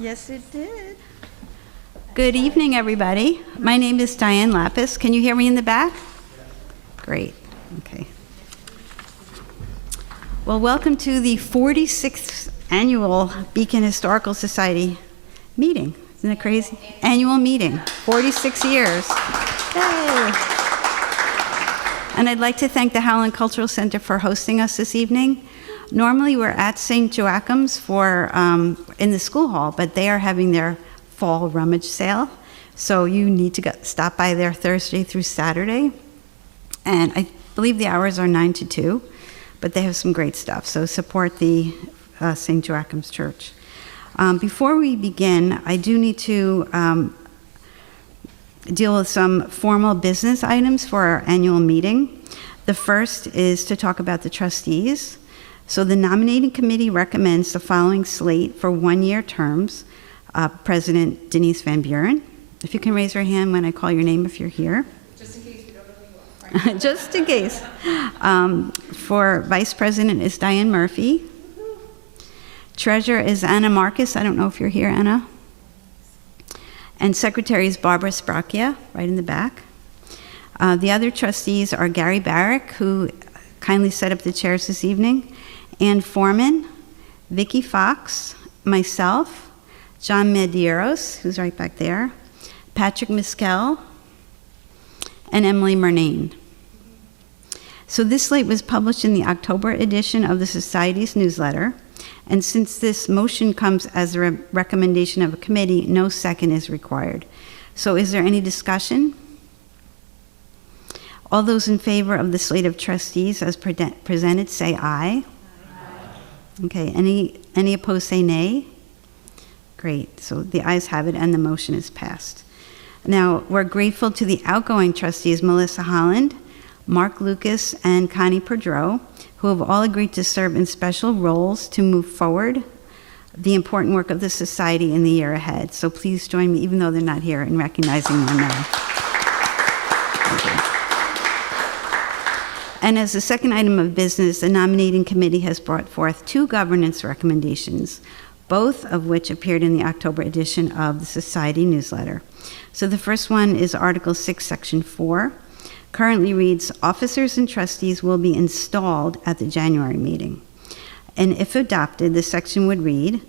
Yes, it did. Good evening, everybody. My name is Diane Lapis. Can you hear me in the back? Great. Okay. Well, welcome to the 46th Annual Beacon Historical Society meeting. Isn't it crazy? Annual meeting, 46 years. Yay! And I'd like to thank the Howland Cultural Center for hosting us this evening. Normally, we're at St. Joachim's in the school hall, but they are having their fall rummage sale. So you need to stop by there Thursday through Saturday. And I believe the hours are 9 to 2, but they have some great stuff. So support the St. Joachim's Church. Before we begin, I do need to deal with some formal business items for our annual meeting. The first is to talk about the trustees. So the nominating committee recommends the following slate for one-year terms. President Denise Van Buren. If you can raise your hand when I call your name if you're here. Just in case we don't know who you are. Just in case. For Vice President is Diane Murphy. Treasurer is Anna Marcus. I don't know if you're here, Anna. And Secretary is Barbara Sprachia, right in the back. The other trustees are Gary Barrick, who kindly set up the chairs this evening, Ann Foreman, Vicki Fox, myself, John Medeiros, who's right back there, Patrick Miskell, and Emily Murnane. So this slate was published in the October edition of the Society's newsletter, and since this motion comes as a recommendation of a committee, no second is required. So is there any discussion? All those in favor of the slate of trustees as presented say aye. Aye. Okay, any opposed say nay? Great, so the ayes have it and the motion is passed. Now, we're grateful to the outgoing trustees, Melissa Holland, Mark Lucas, and Connie Perdreau, who have all agreed to serve in special roles to move forward the important work of the Society in the year ahead. So please join me, even though they're not here, in recognizing them now. And as the second item of business, the nominating committee has brought forth 2 governance recommendations, both of which appeared in the October edition of the Society newsletter. So the first one is Article 6, Section 4. Currently reads, officers and trustees will be installed at the January meeting. And if adopted, the section would read,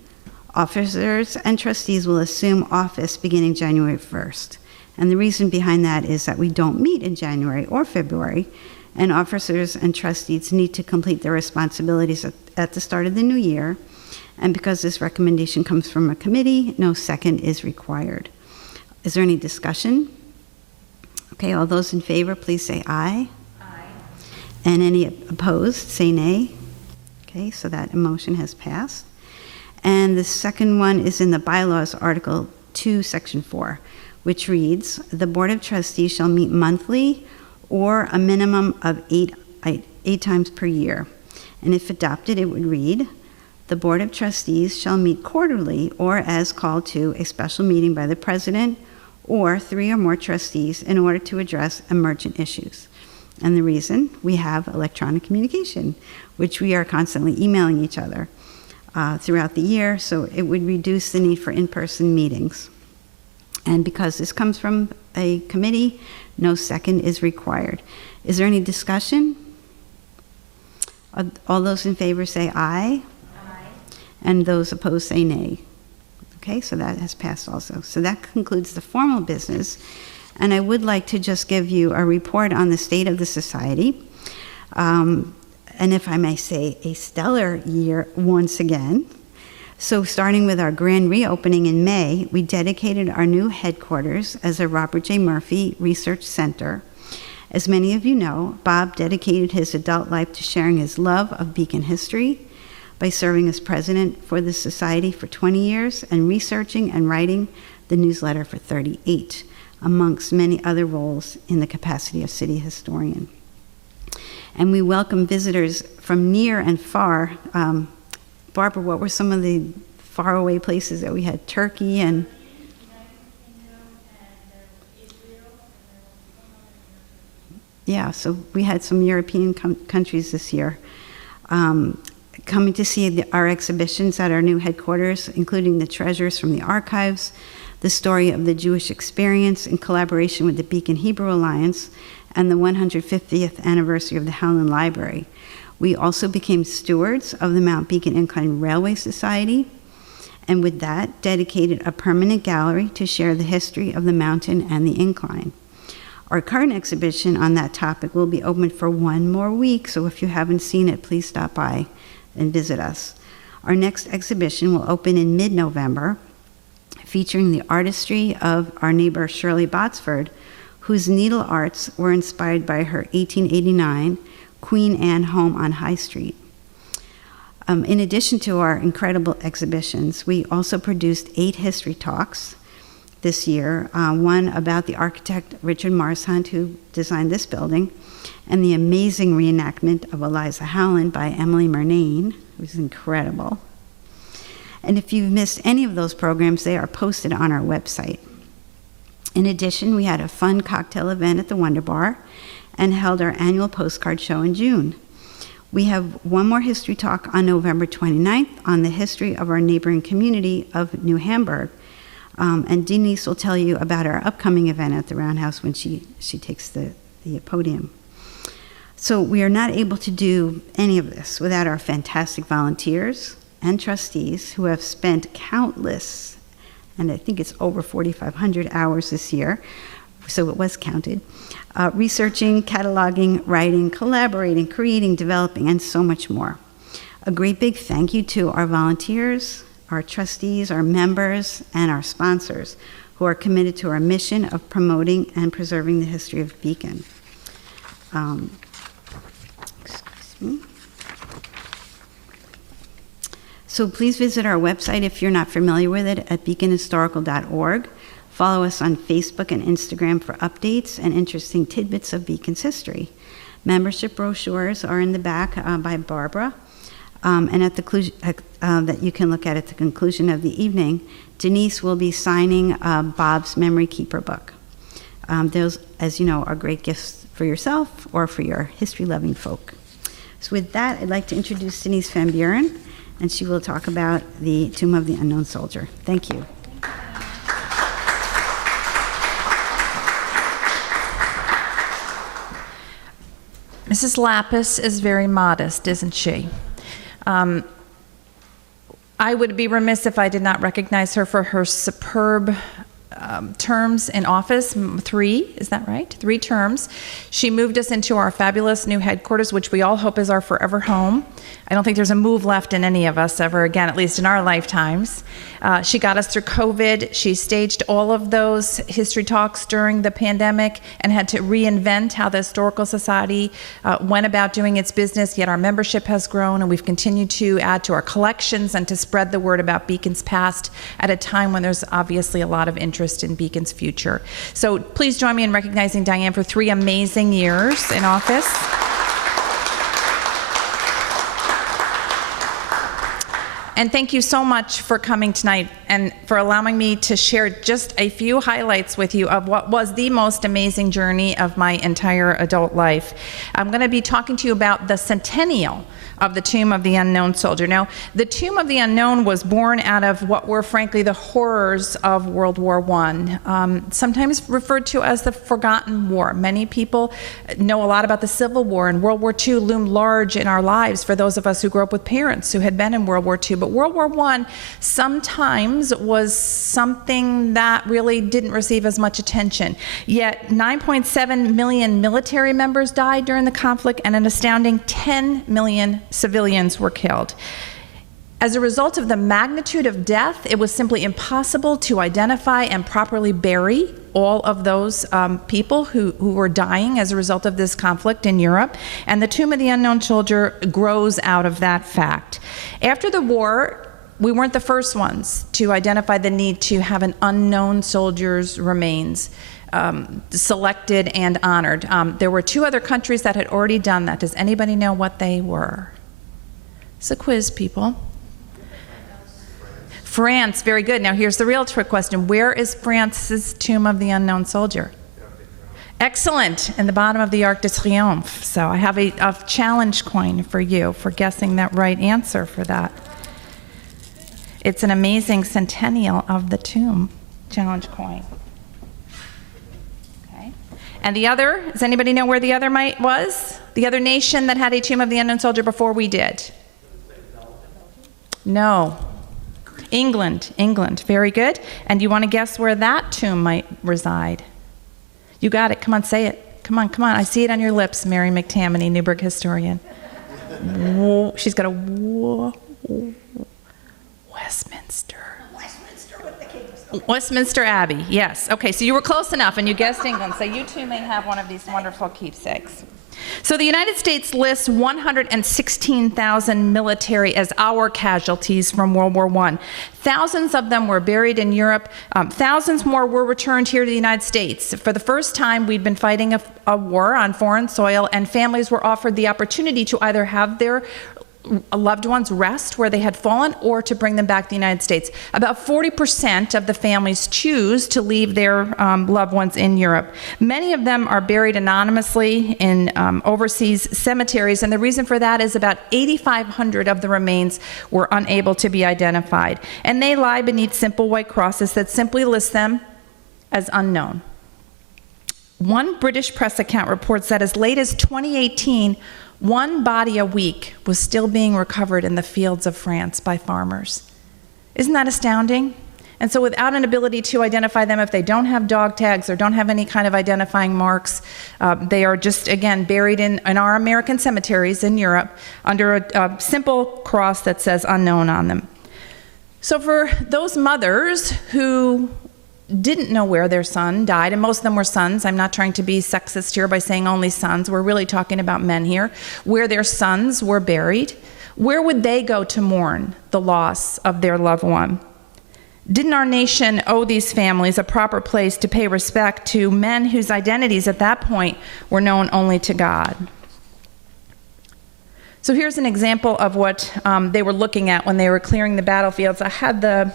officers and trustees will assume office beginning January 1st. And the reason behind that is that we don't meet in January or February, and officers and trustees need to complete their responsibilities at the start of the new year. And because this recommendation comes from a committee, no second is required. Is there any discussion? Okay, all those in favor, please say aye. Aye. And any opposed, say nay. Okay, so that motion has passed. And the second one is in the bylaws, Article 2, Section 4, which reads, the Board of Trustees shall meet monthly or a minimum of eight times per year. And if adopted, it would read, the Board of Trustees shall meet quarterly or as called to a special meeting by the President or 3 or more trustees in order to address emergent issues. And the reason, we have electronic communication, which we are constantly emailing each other throughout the year, so it would reduce the need for in-person meetings. And because this comes from a committee, no second is required. Is there any discussion? All those in favor say aye. And those opposed say nay. Okay, so that has passed also. So that concludes the formal business. And I would like to just give you a report on the state of the Society. And if I may say, a stellar year once again. So starting with our grand reopening in May, we dedicated our new headquarters as a Robert J. Murphy Research Center. As many of you know, Bob dedicated his adult life to sharing his love of Beacon history by serving as president for the Society for 20 years and researching and writing the newsletter for 38, amongst many other roles in the capacity of city historian. And we welcome visitors from near and far. Barbara, what were some of the faraway places that we had? Turkey and... Yeah, so we had some European countries this year. coming to see our exhibitions at our new headquarters, including the treasures from the archives, the story of the Jewish experience in collaboration with the Beacon Hebrew Alliance, and the 150th anniversary of the Howland Library. We also became stewards of the Mount Beacon Incline Railway Society, and with that, dedicated a permanent gallery to share the history of the mountain and the incline. Our current exhibition on that topic will be open for 1 more week, so if you haven't seen it, please stop by and visit us. Our next exhibition will open in mid-November, featuring the artistry of our neighbor Shirley Botsford, whose needle arts were inspired by her 1889 Queen Anne home on High Street. In addition to our incredible exhibitions, we also produced 8 history talks this year, one about the architect Richard Marshunt, who designed this building, and the amazing reenactment of Eliza Howland by Emily Murnane, who was incredible. And if you've missed any of those programs, they are posted on our website. In addition, we had a fun cocktail event at the Wonder Bar and held our annual postcard show in June. We have one more history talk on November 29th on the history of our neighboring community of New Hamburg. And Denise will tell you about our upcoming event at the Roundhouse when she takes the podium. So we are not able to do any of this without our fantastic volunteers and trustees who have spent countless, and I think it's over 4,500 hours this year, so it was counted, researching, cataloging, writing, collaborating, creating, developing, and so much more. A great big thank you to our volunteers, our trustees, our members, and our sponsors who are committed to our mission of promoting and preserving the history of Beacon. Excuse me. So please visit our website if you're not familiar with it at beaconhistorical.org. Follow us on Facebook and Instagram for updates and interesting tidbits of Beacon's history. Membership brochures are in the back by Barbara. And at the that you can look at the conclusion of the evening, Denise will be signing Bob's Memory Keeper book. Those, as you know, are great gifts for yourself or for your history-loving folk. So with that, I'd like to introduce Denise Van Buren, and she will talk about the Tomb of the Unknown Soldier. Thank you. Mrs. Lapis is very modest, isn't she? I would be remiss if I did not recognize her for her superb terms in office, 3, is that right? 3 terms. She moved us into our fabulous new headquarters, which we all hope is our forever home. I don't think there's a move left in any of us ever again, at least in our lifetimes. She got us through COVID. She staged all of those history talks during the pandemic and had to reinvent how the Historical Society went about doing its business, yet our membership has grown and we've continued to add to our collections and to spread the word about Beacon's past at a time when there's obviously a lot of interest in Beacon's future. So please join me in recognizing Diane for 3 amazing years in office. And thank you so much for coming tonight and for allowing me to share just a few highlights with you of what was the most amazing journey of my entire adult life. I'm going to be talking to you about the centennial of the Tomb of the Unknown Soldier. Now, the Tomb of the Unknown was born out of what were frankly the horrors of World War I, sometimes referred to as the Forgotten War. Many people know a lot about the Civil War, and World War II loomed large in our lives for those of us who grew up with parents who had been in World War II. But World War I sometimes was something that really didn't receive as much attention. Yet 9.7 million military members died during the conflict, and an astounding 10 million civilians were killed. As a result of the magnitude of death, it was simply impossible to identify and properly bury all of those people who were dying as a result of this conflict in Europe. And the Tomb of the Unknown Soldier grows out of that fact. After the war, we weren't the first ones to identify the need to have an unknown soldier's remains selected and honored. There were 2 other countries that had already done that. Does anybody know what they were? It's a quiz, people. France, very good. Now here's the real trick question. Where is France's Tomb of the Unknown Soldier? Excellent, in the bottom of the Arc de Triomphe. So I have a challenge coin for you for guessing that right answer for that. It's an amazing centennial of the tomb challenge coin. Okay. And the other, does anybody know where the other was? The other nation that had a tomb of the unknown soldier before we did? No. England, very good. And you want to guess where that tomb might reside? You got it, come on, say it. Come on, I see it on your lips, Mary McTammany, Newburgh historian. Whoa. She's got a whoa. Westminster. Westminster Abbey, yes. Okay, so you were close enough and you guessed England, so you too may have one of these wonderful keepsakes. So the United States lists 116,000 military as our casualties from World War I. Thousands of them were buried in Europe. Thousands more were returned here to the United States. For the first time, we'd been fighting a war on foreign soil, and families were offered the opportunity to either have their loved ones rest where they had fallen or to bring them back to the United States. About 40% of the families choose to leave their loved ones in Europe. Many of them are buried anonymously in overseas cemeteries, and the reason for that is about 8,500 of the remains were unable to be identified. And they lie beneath simple white crosses that simply list them as unknown. One British press account reports that as late as 2018, one body a week was still being recovered in the fields of France by farmers. Isn't that astounding? And so without an ability to identify them, if they don't have dog tags or don't have any kind of identifying marks, they are just, again, buried in our American cemeteries in Europe under a simple cross that says unknown on them. So for those mothers who didn't know where their son died, and most of them were sons. I'm not trying to be sexist here by saying only sons. We're really talking about men here. Where their sons were buried, where would they go to mourn the loss of their loved one? Didn't our nation owe these families a proper place to pay respect to men whose identities at that point were known only to God? So here's an example of what they were looking at when they were clearing the battlefields. I had the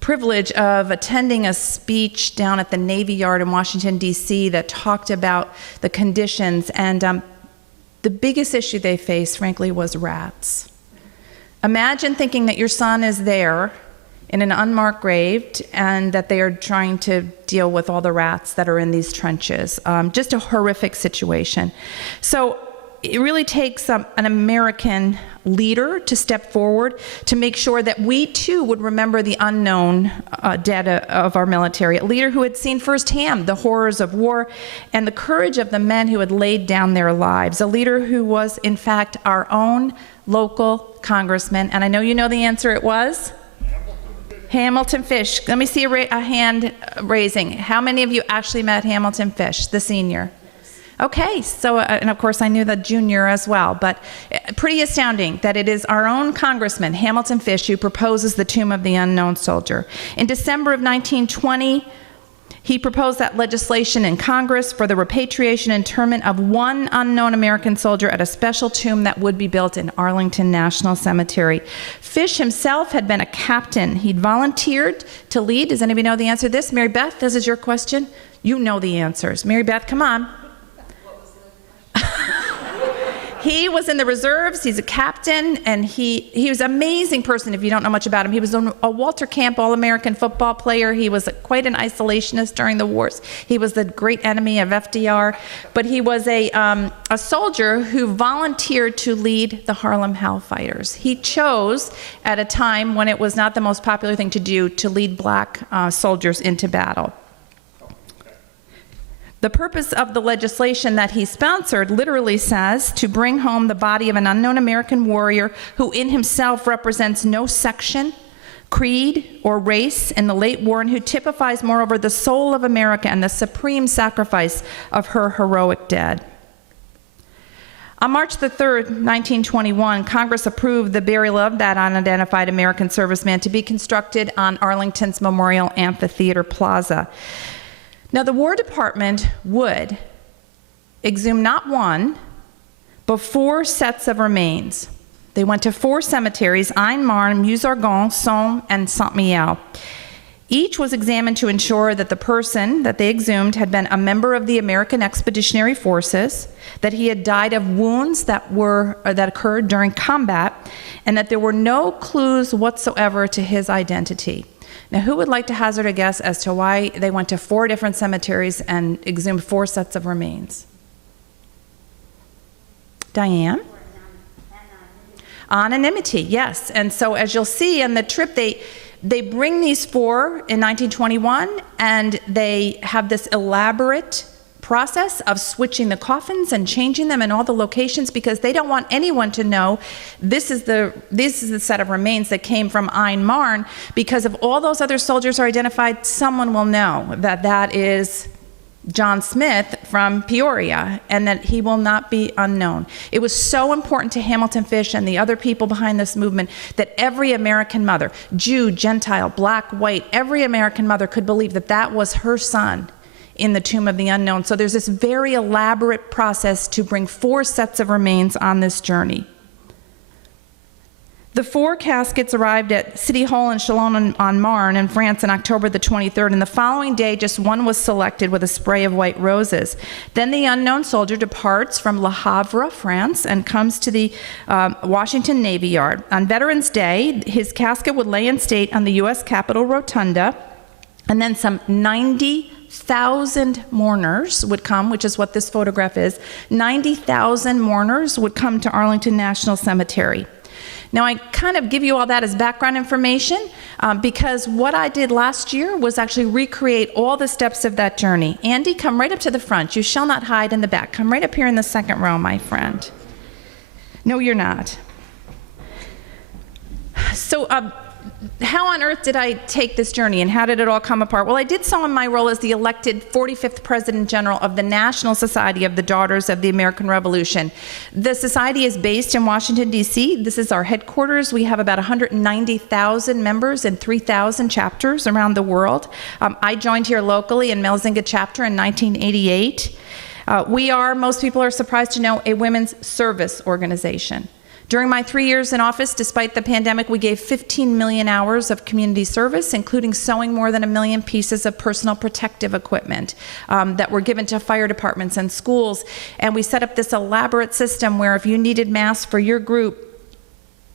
privilege of attending a speech down at the Navy Yard in Washington, D.C. that talked about the conditions, and the biggest issue they faced, frankly, was rats. Imagine thinking that your son is there in an unmarked grave and that they are trying to deal with all the rats that are in these trenches. Just a horrific situation. So it really takes an American leader to step forward to make sure that we too would remember the unknown dead of our military. A leader who had seen firsthand the horrors of war and the courage of the men who had laid down their lives. A leader who was, in fact, our own local congressman. And I know you know the answer. It was? Hamilton Fish. Let me see a hand raising. How many of you actually met Hamilton Fish, the senior? Okay, so, and of course I knew the junior as well, but pretty astounding that it is our own congressman, Hamilton Fish, who proposes the Tomb of the Unknown Soldier. In December of 1920, he proposed that legislation in Congress for the repatriation and interment of one unknown American soldier at a special tomb that would be built in Arlington National Cemetery. Fish himself had been a captain. He'd volunteered to lead. Does anybody know the answer to this? Mary Beth, this is your question. You know the answers. Mary Beth, come on. He was in the reserves, he's a captain, and he was an amazing person if you don't know much about him. He was a Walter Camp All-American football player. He was quite an isolationist during the wars. He was the great enemy of FDR, but he was a soldier who volunteered to lead the Harlem Hellfighters. He chose, at a time when it was not the most popular thing to do, to lead black soldiers into battle. The purpose of the legislation that he sponsored literally says to bring home the body of an unknown American warrior who in himself represents no section, creed, or race in the late war, and who typifies, moreover, the soul of America and the supreme sacrifice of her heroic dead. On March the 3rd, 1921, Congress approved the burial of that unidentified American serviceman to be constructed on Arlington's Memorial Amphitheater Plaza. Now, the War Department would exhume not one, but 4 sets of remains. They went to 4 cemeteries, Ain Marne, Meuse-Argonne, Somme, and Saint-Mihiel. Each was examined to ensure that the person that they exhumed had been a member of the American Expeditionary Forces, that he had died of wounds that occurred during combat, and that there were no clues whatsoever to his identity. Now, who would like to hazard a guess as to why they went to 4 different cemeteries and exhumed 4 sets of remains? Diane? Anonymity, yes. And so as you'll see on the trip, they bring these 4 in 1921, and they have this elaborate process of switching the coffins and changing them in all the locations, because they don't want anyone to know this is the set of remains that came from Ain Marne, because if all those other soldiers are identified, someone will know that that is John Smith from Peoria, and that he will not be unknown. It was so important to Hamilton Fish and the other people behind this movement that every American mother, Jew, Gentile, black, white, every American mother could believe that that was her son in the Tomb of the Unknown. So there's this very elaborate process to bring 4 sets of remains on this journey. The 4 caskets arrived at City Hall in Chalon-on-Marne in France on October the 23rd, and the following day just one was selected with a spray of white roses. Then the unknown soldier departs from Le Havre, France, and comes to the Washington Navy Yard. On Veterans Day, his casket would lay in state on the U.S. Capitol Rotunda, and then some 90,000 mourners would come, which is what this photograph is. 90,000 mourners would come to Arlington National Cemetery. Now, I kind of give you all that as background information because what I did last year was actually recreate all the steps of that journey. Andy, come right up to the front. You shall not hide in the back. Come right up here in the second row, my friend. No, you're not. So, how on earth did I take this journey, and how did it all come apart? Well, I did so in my role as the elected 45th President General of the National Society of the Daughters of the American Revolution. The society is based in Washington, D.C. This is our headquarters. We have about 190,000 members in 3,000 chapters around the world. I joined here locally in Melzinga chapter in 1988. We are, most people are surprised to know, a women's service organization. During my 3 years in office, despite the pandemic, we gave 15 million hours of community service, including sewing more than 1 million pieces of personal protective equipment that were given to fire departments and schools. And we set up this elaborate system where if you needed masks for your group,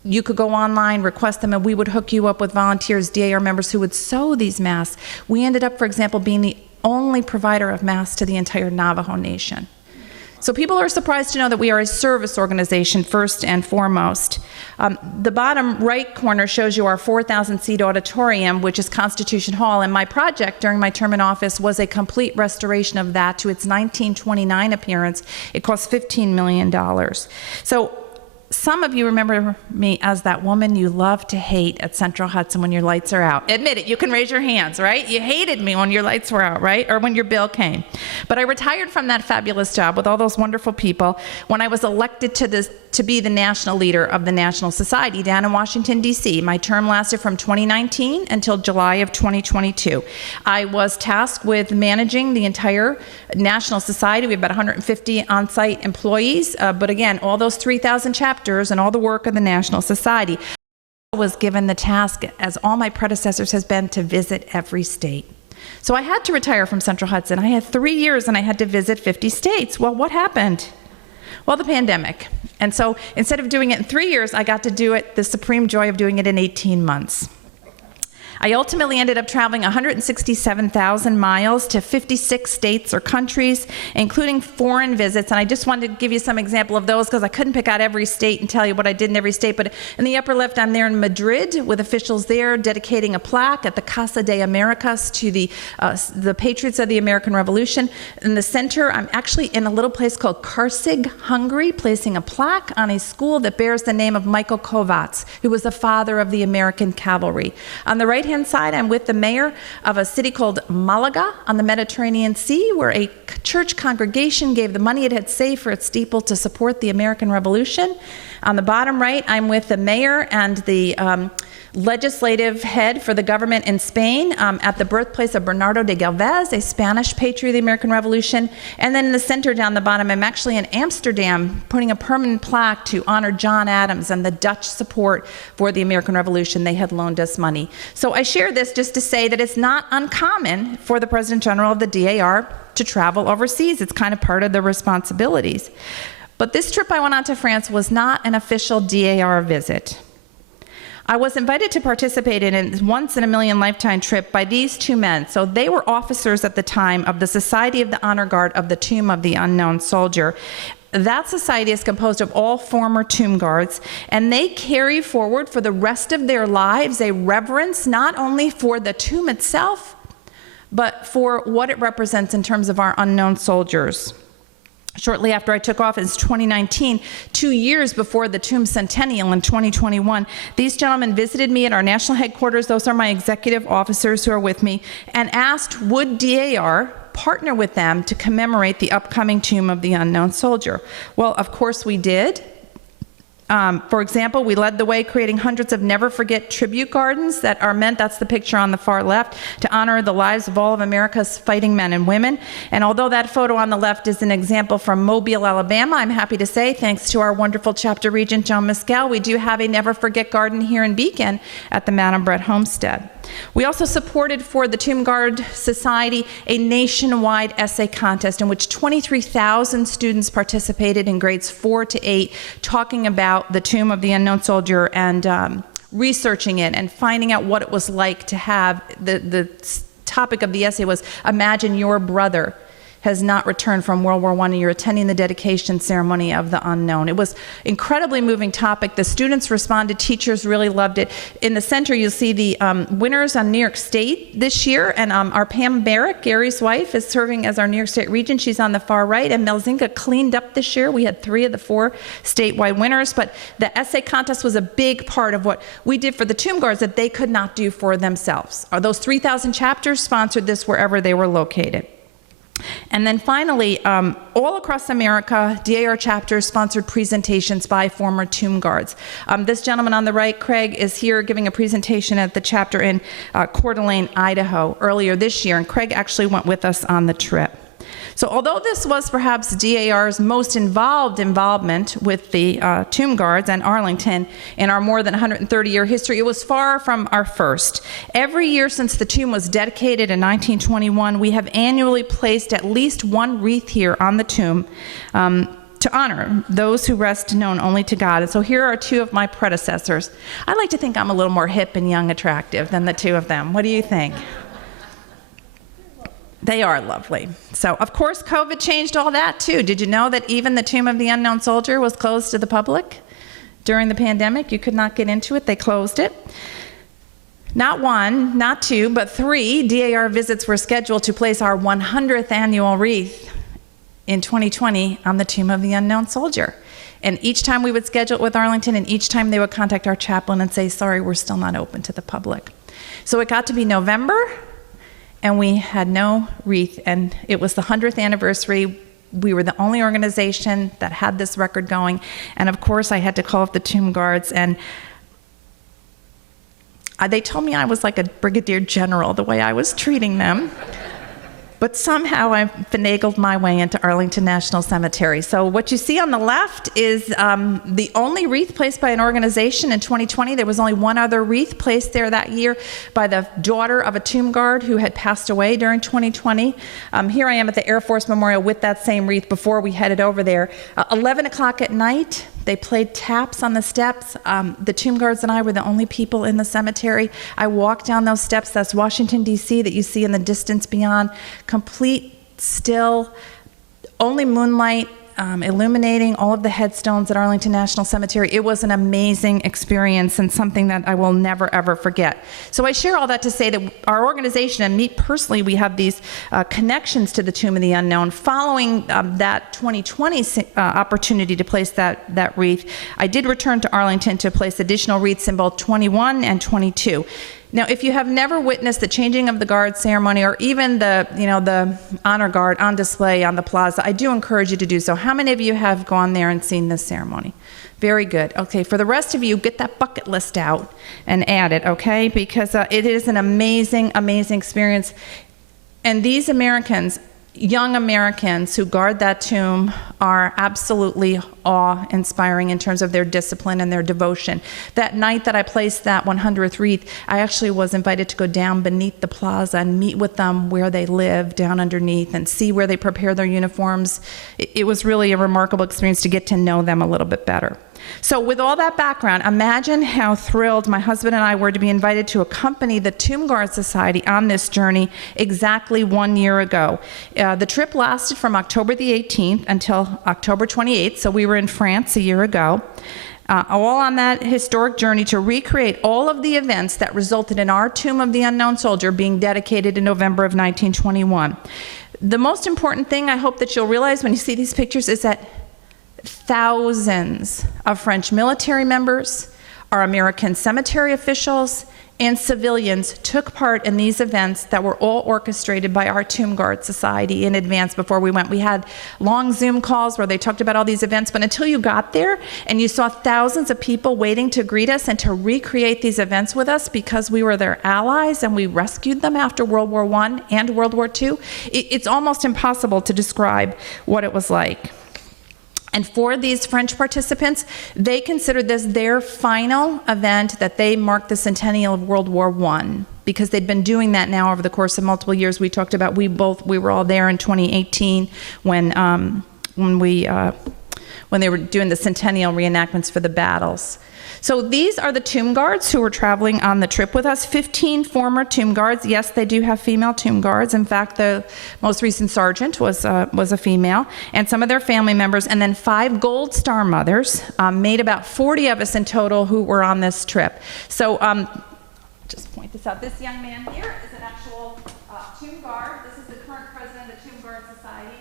you could go online, request them, and we would hook you up with volunteers, DAR members who would sew these masks. We ended up, for example, being the only provider of masks to the entire Navajo Nation. So people are surprised to know that we are a service organization first and foremost. The bottom right corner shows you our 4,000-seat auditorium, which is Constitution Hall, and my project during my term in office was a complete restoration of that to its 1929 appearance. It cost $15 million. So some of you remember me as that woman you love to hate at Central Hudson when your lights are out. Admit it, you can raise your hands, right? You hated me when your lights were out, right? Or when your bill came. But I retired from that fabulous job with all those wonderful people when I was elected to be the national leader of the National Society down in Washington, D.C. My term lasted from 2019 until July of 2022. I was tasked with managing the entire National Society. We have about 150 on-site employees, but again, all those 3,000 chapters and all the work of the National Society. I was given the task, as all my predecessors has been, to visit every state. So I had to retire from Central Hudson. I had 3 years and I had to visit 50 states. Well, what happened? Well, the pandemic. And so instead of doing it in 3 years, I got to do it, the supreme joy of doing it in 18 months. I ultimately ended up traveling 167,000 miles to 56 states or countries, including foreign visits. And I just wanted to give you some example of those because I couldn't pick out every state and tell you what I did in every state. But in the upper left, I'm there in Madrid with officials there dedicating a plaque at the Casa de Americas to the patriots of the American Revolution. In the center, I'm actually in a little place called Karsig, Hungary, placing a plaque on a school that bears the name of Michael Kovács, who was the father of the American cavalry. On the right-hand side, I'm with the mayor of a city called Malaga on the Mediterranean Sea, where a church congregation gave the money it had saved for its steeple to support the American Revolution. On the bottom right, I'm with the mayor and the legislative head for the government in Spain at the birthplace of Bernardo de Galvez, a Spanish patriot of the American Revolution. And then in the center down the bottom, I'm actually in Amsterdam putting a permanent plaque to honor John Adams and the Dutch support for the American Revolution. They had loaned us money. So I share this just to say that it's not uncommon for the President General of the DAR to travel overseas. It's kind of part of the responsibilities. But this trip I went on to France was not an official DAR visit. I was invited to participate in a once-in-a-million-lifetime trip by these two men. So they were officers at the time of the Society of the Honor Guard of the Tomb of the Unknown Soldier. That society is composed of all former tomb guards, and they carry forward for the rest of their lives a reverence not only for the tomb itself, but for what it represents in terms of our unknown soldiers. Shortly after I took off, it's 2019, 2 years before the tomb centennial in 2021, these gentlemen visited me at our national headquarters, those are my executive officers who are with me, and asked would DAR partner with them to commemorate the upcoming Tomb of the Unknown Soldier. Well, of course we did. For example, we led the way creating hundreds of never forget tribute gardens that are meant, that's the picture on the far left, to honor the lives of all of America's fighting men and women. And although that photo on the left is an example from Mobile, Alabama, I'm happy to say, thanks to our wonderful chapter regent, Joan Mescal, we do have a never forget garden here in Beacon at the Madam Brett Homestead. We also supported for the Tomb Guard Society a nationwide essay contest in which 23,000 students participated in grades 4 to 8, talking about the Tomb of the Unknown Soldier and researching it and finding out what it was like to have, the topic of the essay was, imagine your brother has not returned from World War I and you're attending the dedication ceremony of the unknown. It was incredibly moving topic. The students responded, teachers really loved it. In the center you'll see the winners on New York State this year, and our Pam Barrett, Gary's wife, is serving as our New York State regent. She's on the far right, and Melzinga cleaned up this year. We had 3 of the 4 statewide winners, but the essay contest was a big part of what we did for the Tomb Guards that they could not do for themselves. Those 3,000 chapters sponsored this wherever they were located. And then finally, all across America, DAR chapters sponsored presentations by former tomb guards. This gentleman on the right, Craig, is here giving a presentation at the chapter in Coeur d'Alene, Idaho, earlier this year, and Craig actually went with us on the trip. So although this was perhaps DAR's most involvement with the Tomb Guards and Arlington in our more than 130-year history, it was far from our first. Every year since the tomb was dedicated in 1921, we have annually placed at least one wreath here on the tomb to honor those who rest known only to God. And so here are 2 of my predecessors. I like to think I'm a little more hip and young attractive than the 2 of them. What do you think? They are lovely. So, of course, COVID changed all that, too. Did you know that even the Tomb of the Unknown Soldier was closed to the public during the pandemic? You could not get into it. They closed it. Not 1, not 2, but 3 DAR visits were scheduled to place our 100th annual wreath in 2020 on the Tomb of the Unknown Soldier. And each time we would schedule it with Arlington, and each time they would contact our chaplain and say, sorry, we're still not open to the public. So it got to be November, and we had no wreath, and it was the 100th anniversary. We were the only organization that had this record going, and of course I had to call up the Tomb Guards, and they told me I was like a brigadier general the way I was treating them. But somehow I finagled my way into Arlington National Cemetery. So what you see on the left is the only wreath placed by an organization in 2020. There was only one other wreath placed there that year by the daughter of a tomb guard who had passed away during 2020. Here I am at the Air Force Memorial with that same wreath before we headed over there. 11 o'clock at night, they played taps on the steps. The tomb guards and I were the only people in the cemetery. I walked down those steps. That's Washington, D.C. that you see in the distance beyond. Complete, still, only moonlight illuminating all of the headstones at Arlington National Cemetery. It was an amazing experience and something that I will never, ever forget. So I share all that to say that our organization and me personally, we have these connections to the Tomb of the Unknown. Following that 2020 opportunity to place that wreath, I did return to Arlington to place additional wreaths in both 21 and 22. Now, if you have never witnessed the changing of the guard ceremony or even the honor guard on display on the plaza, I do encourage you to do so. How many of you have gone there and seen this ceremony? Very good. Okay, for the rest of you, get that bucket list out and add it, okay? Because it is an amazing, amazing experience. And these Americans, young Americans who guard that tomb, are absolutely awe-inspiring in terms of their discipline and their devotion. That night that I placed that 100th wreath, I actually was invited to go down beneath the plaza and meet with them where they live down underneath and see where they prepare their uniforms. It was really a remarkable experience to get to know them a little bit better. So with all that background, imagine how thrilled my husband and I were to be invited to accompany the Tomb Guard Society on this journey exactly 1 year ago. The trip lasted from October the 18th until October 28th, so we were in France a year ago. All on that historic journey to recreate all of the events that resulted in our Tomb of the Unknown Soldier being dedicated in November of 1921. The most important thing I hope that you'll realize when you see these pictures is that thousands of French military members, our American cemetery officials, and civilians took part in these events that were all orchestrated by our Tomb Guard Society in advance before we went. We had long Zoom calls where they talked about all these events, but until you got there and you saw thousands of people waiting to greet us and to recreate these events with us because we were their allies and we rescued them after World War I and World War II, it's almost impossible to describe what it was like. And for these French participants, they considered this their final event that they marked the centennial of World War I, because they'd been doing that now over the course of multiple years. We talked about, we were all there in 2018 when they were doing the centennial reenactments for the battles. So these are the Tomb Guards who were traveling on the trip with us. 15 former Tomb Guards. Yes, they do have female Tomb Guards. In fact, the most recent sergeant was a female, and some of their family members, and then 5 Gold Star mothers, made about 40 of us in total who were on this trip. So just point this out. This young man here is an actual Tomb Guard. This is the current president of the Tomb Guard Society.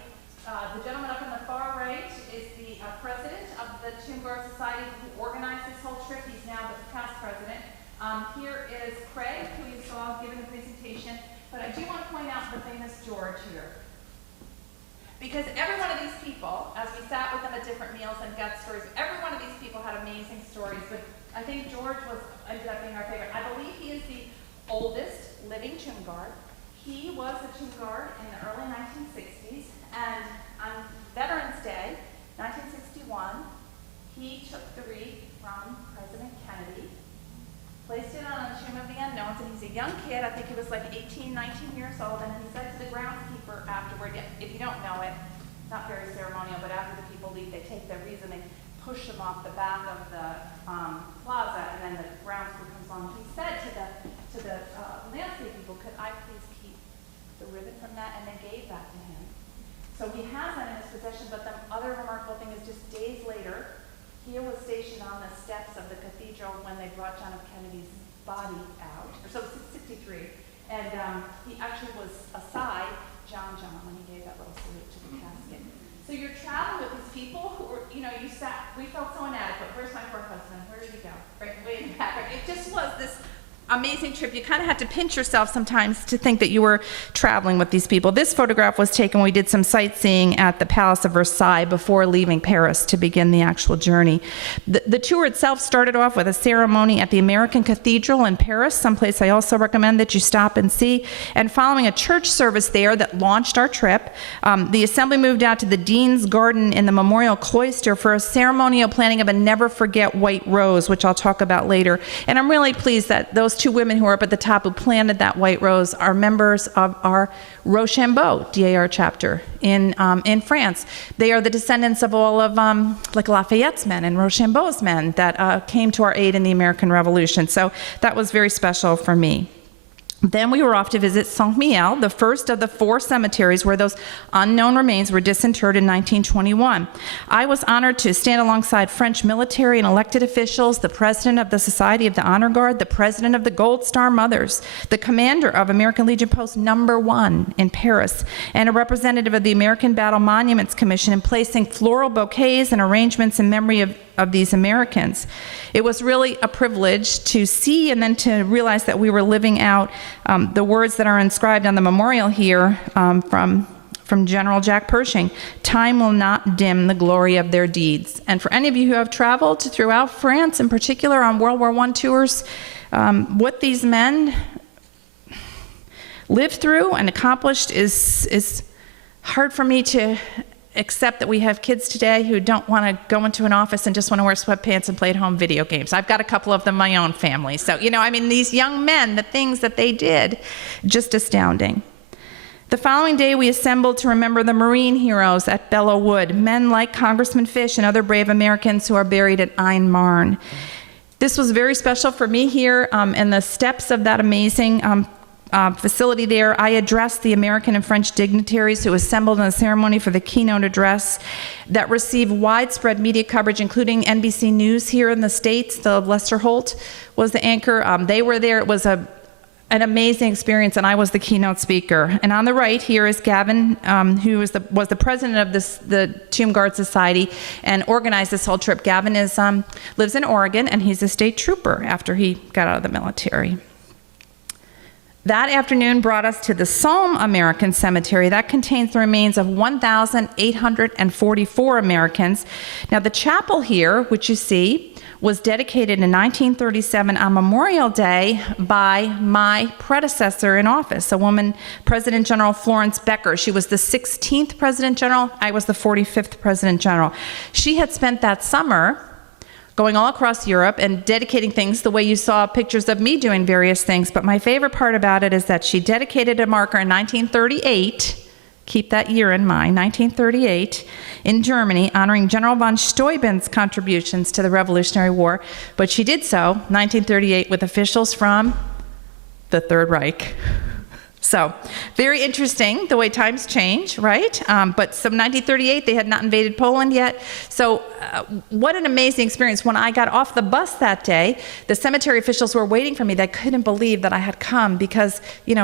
The gentleman up in the far right is the president of the Tomb Guard Society who organized this whole trip. He's now the past president. Here is Craig, who you saw giving the presentation. But I do want to point out the famous George here. Because every one of these people, as we sat with them at different meals and got stories, every one of these people had amazing stories. But I think George ended up being our favorite. I believe he is the oldest living Tomb Guard. He was a Tomb Guard in the early 1960s, and on Veterans Day, 1961, he took the wreath from President Kennedy, placed it on the Tomb of the Unknowns, and he's a young kid, I think he was like 18, 19 years old, and he said to the groundskeeper afterward, if you don't know it, not very ceremonial, but after the people leave, they take their wreaths and they push them off the back of the plaza, and then the groundskeeper comes along. He said to the landscape people, could I please keep the ribbon from that? And they gave that to him. So he has that in his possession, but the other remarkable thing is just days later, he was stationed on the steps of the cathedral when they brought John F. Kennedy's body out, or so 63, and he actually was aside John when he gave that little salute to the casket. So you're traveling with these people who were, we felt so inadequate. Where's my poor husband? Where did he go? Right, way in the back. It just was this amazing trip. You kind of had to pinch yourself sometimes to think that you were traveling with these people. This photograph was taken when we did some sightseeing at the Palace of Versailles before leaving Paris to begin the actual journey. The tour itself started off with a ceremony at the American Cathedral in Paris, someplace I also recommend that you stop and see. And following a church service there that launched our trip, the assembly moved out to the Dean's Garden in the Memorial Cloister for a ceremonial planting of a never forget white rose, which I'll talk about later. And I'm really pleased that those 2 women who are up at the top who planted that white rose are members of our Rochambeau DAR chapter in France. They are the descendants of all of like Lafayette's men and Rochambeau's men that came to our aid in the American Revolution. So that was very special for me. Then we were off to visit Saint-Mihiel, the first of the 4 cemeteries where those unknown remains were disinterred in 1921. I was honored to stand alongside French military and elected officials, the president of the Society of the Honor Guard, the president of the Gold Star Mothers, the commander of American Legion Post No. 1 in Paris, and a representative of the American Battle Monuments Commission in placing floral bouquets and arrangements in memory of these Americans. It was really a privilege to see and then to realize that we were living out the words that are inscribed on the memorial here from from General Jack Pershing, "Time will not dim the glory of their deeds." And for any of you who have traveled throughout France, in particular on World War I tours, what these men lived through and accomplished is hard for me to accept, that we have kids today who don't want to go into an office and just want to wear sweatpants and play at home video games. I've got a couple of them in my own family. So, these young men, the things that they did, just astounding. The following day, we assembled to remember the Marine heroes at Belleau Wood, men like Congressman Fish and other brave Americans who are buried at Aisne Marne. This was very special for me here in the steps of that amazing facility there. I addressed the American and French dignitaries who assembled in the ceremony for the keynote address that received widespread media coverage, including NBC News here in the States. The Lester Holt was the anchor. They were there. It was an amazing experience, and I was the keynote speaker. And on the right here is Gavin, who was the president of the Tomb Guard Society and organized this whole trip. Gavin lives in Oregon, and he's a state trooper after he got out of the military. That afternoon brought us to the Somme American Cemetery. That contains the remains of 1,844 Americans. Now, the chapel here, which you see, was dedicated in 1937 on Memorial Day by my predecessor in office, a woman, President General Florence Becker. She was the 16th President General. I was the 45th President General. She had spent that summer going all across Europe and dedicating things the way you saw pictures of me doing various things. But my favorite part about it is that she dedicated a marker in 1938, keep that year in mind, 1938, in Germany, honoring General von Steuben's contributions to the Revolutionary War. But she did so, 1938, with officials from the Third Reich. So, very interesting, the way times change, right? But so 1938, they had not invaded Poland yet. So, what an amazing experience. When I got off the bus that day, the cemetery officials were waiting for me. They couldn't believe that I had come because,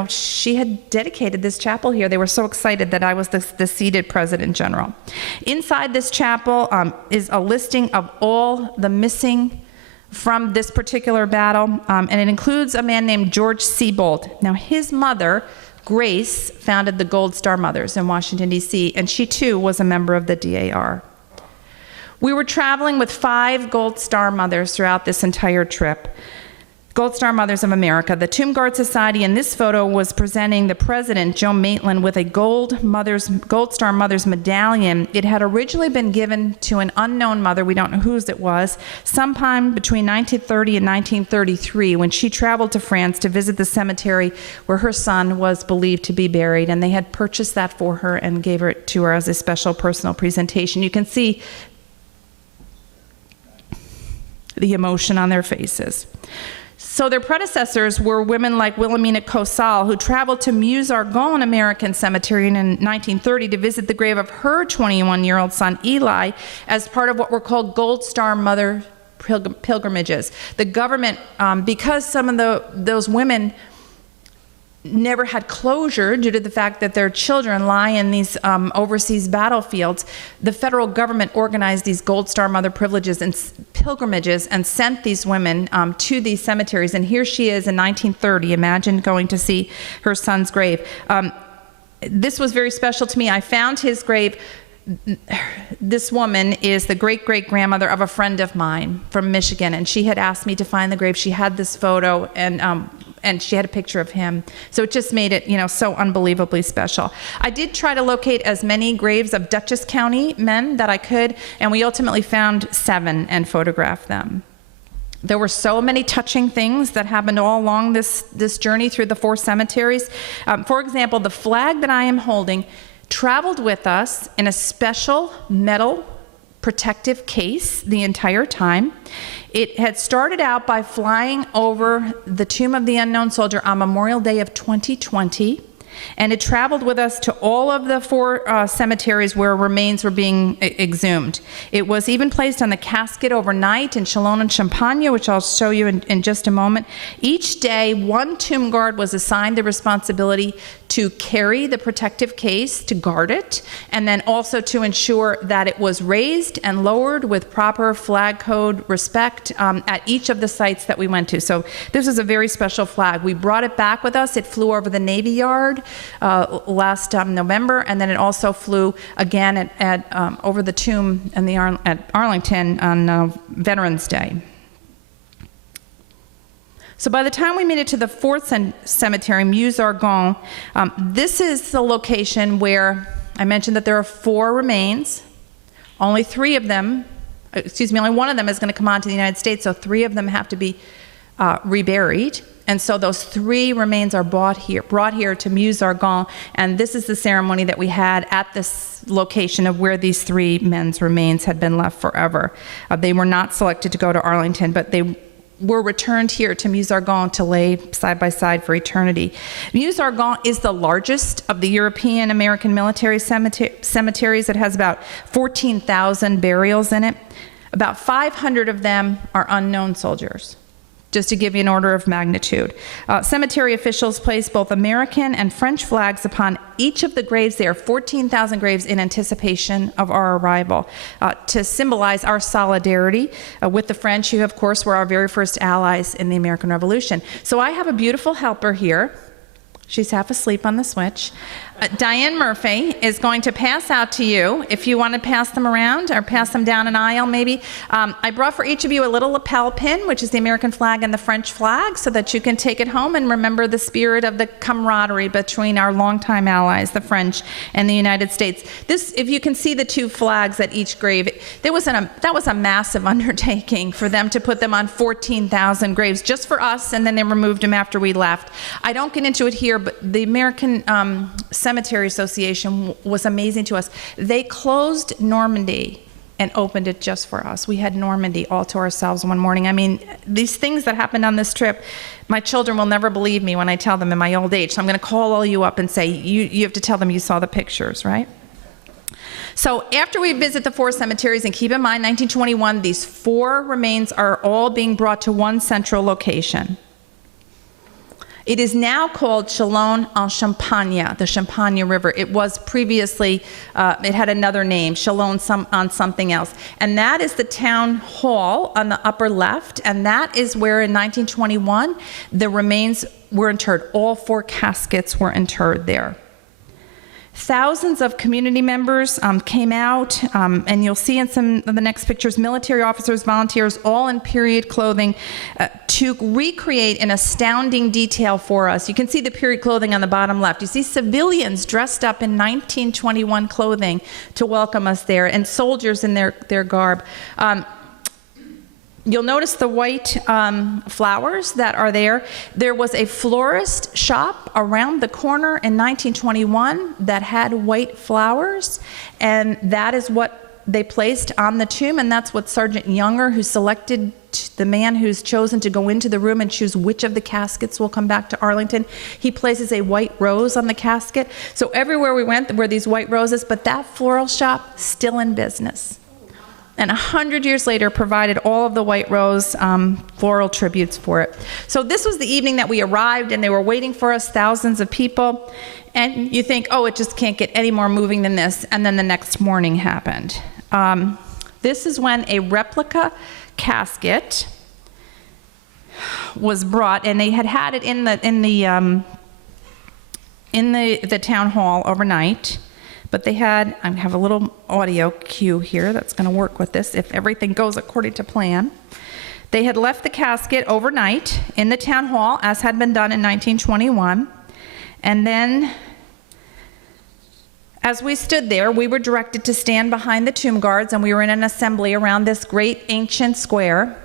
she had dedicated this chapel here. They were so excited that I was the seated President General. Inside this chapel is a listing of all the missing from this particular battle, and it includes a man named George Siebold. Now, his mother, Grace, founded the Gold Star Mothers in Washington, D.C., and she too was a member of the DAR. We were traveling with 5 Gold Star Mothers throughout this entire trip. Gold Star Mothers of America. The Tomb Guard Society in this photo was presenting the president, Joe Maitland, with a Gold Star Mothers medallion. It had originally been given to an unknown mother, we don't know whose it was, sometime between 1930 and 1933 when she traveled to France to visit the cemetery where her son was believed to be buried, and they had purchased that for her and gave it to her as a special personal presentation. You can see the emotion on their faces. So their predecessors were women like Wilhelmina Cosal, who traveled to Meuse-Argonne American Cemetery in 1930 to visit the grave of her 21-year-old son, Eli, as part of what were called Gold Star Mother pilgrimages. The government, because some of those women never had closure due to the fact that their children lie in these overseas battlefields, the federal government organized these Gold Star Mother privileges and pilgrimages and sent these women to these cemeteries. And here she is in 1930. Imagine going to see her son's grave. This was very special to me. I found his grave. This woman is the great-great-grandmother of a friend of mine from Michigan, and she had asked me to find the grave. She had this photo, and she had a picture of him. So it just made it, so unbelievably special. I did try to locate as many graves of Dutchess County men that I could, and we ultimately found 7 and photographed them. There were so many touching things that happened all along this journey through the 4 cemeteries. For example, the flag that I am holding traveled with us in a special metal protective case the entire time. It had started out by flying over the Tomb of the Unknown Soldier on Memorial Day of 2020, and it traveled with us to all of the 4 cemeteries where remains were being exhumed. It was even placed on the casket overnight in Chalon and Champagne, which I'll show you in just a moment. Each day, one tomb guard was assigned the responsibility to carry the protective case, to guard it, and then also to ensure that it was raised and lowered with proper flag code respect at each of the sites that we went to. So this is a very special flag. We brought it back with us. It flew over the Navy Yard. last November, and then it also flew again over the tomb in at Arlington on Veterans Day. So by the time we made it to the fourth cemetery, Meuse-Argonne, this is the location where I mentioned that there are 4 remains. Only 3 of them, only one of them is going to come on to the United States, so 3 of them have to be reburied. And so those 3 remains are brought here to Meuse-Argonne, and this is the ceremony that we had at this location of where these 3 men's remains had been left forever. They were not selected to go to Arlington, but they were returned here to Meuse-Argonne to lay side by side for eternity. Meuse-Argonne is the largest of the European American military cemeteries. It has about 14,000 burials in it. About 500 of them are unknown soldiers, just to give you an order of magnitude. Cemetery officials place both American and French flags upon each of the graves there, 14,000 graves, in anticipation of our arrival, to symbolize our solidarity with the French, who, of course, were our very first allies in the American Revolution. So I have a beautiful helper here. She's half asleep on the switch. Diane Murphy is going to pass out to you, if you want to pass them around or pass them down an aisle maybe. I brought for each of you a little lapel pin, which is the American flag and the French flag, so that you can take it home and remember the spirit of the camaraderie between our longtime allies, the French and the United States. This, if you can see the 2 flags at each grave, that was a massive undertaking for them to put them on 14,000 graves just for us, and then they removed them after we left. I don't get into it here, but the American Cemetery Association was amazing to us. They closed Normandy and opened it just for us. We had Normandy all to ourselves one morning. I mean, these things that happened on this trip, my children will never believe me when I tell them in my old age. So I'm going to call all you up and say, you have to tell them you saw the pictures, right? So after we visit the 4 cemeteries, and keep in mind, 1921, these 4 remains are all being brought to one central location. It is now called Chalon-en-Champagne, the Champagne River. It was previously, it had another name, Chalon on something else. And that is the town hall on the upper left, and that is where in 1921 the remains were interred. All 4 caskets were interred there. Thousands of community members came out, and you'll see in some of the next pictures, military officers, volunteers, all in period clothing, to recreate an astounding detail for us. You can see the period clothing on the bottom left. You see civilians dressed up in 1921 clothing to welcome us there, and soldiers in their garb. You'll notice the white flowers that are there. There was a florist shop around the corner in 1921 that had white flowers, and that is what they placed on the tomb, and that's what Sergeant Younger, who selected the man who's chosen to go into the room and choose which of the caskets will come back to Arlington, he places a white rose on the casket. So everywhere we went, there were these white roses, but that floral shop, still in business. And 100 years later provided all of the white rose floral tributes for it. So this was the evening that we arrived, and they were waiting for us, thousands of people. And you think, oh, it just can't get any more moving than this. And then the next morning happened. This is when a replica casket was brought, and they had it in the town hall overnight. But they had, I have a little audio cue here that's going to work with this if everything goes according to plan. They had left the casket overnight in the town hall, as had been done in 1921. And then, as we stood there, we were directed to stand behind the tomb guards, and we were in an assembly around this great ancient square.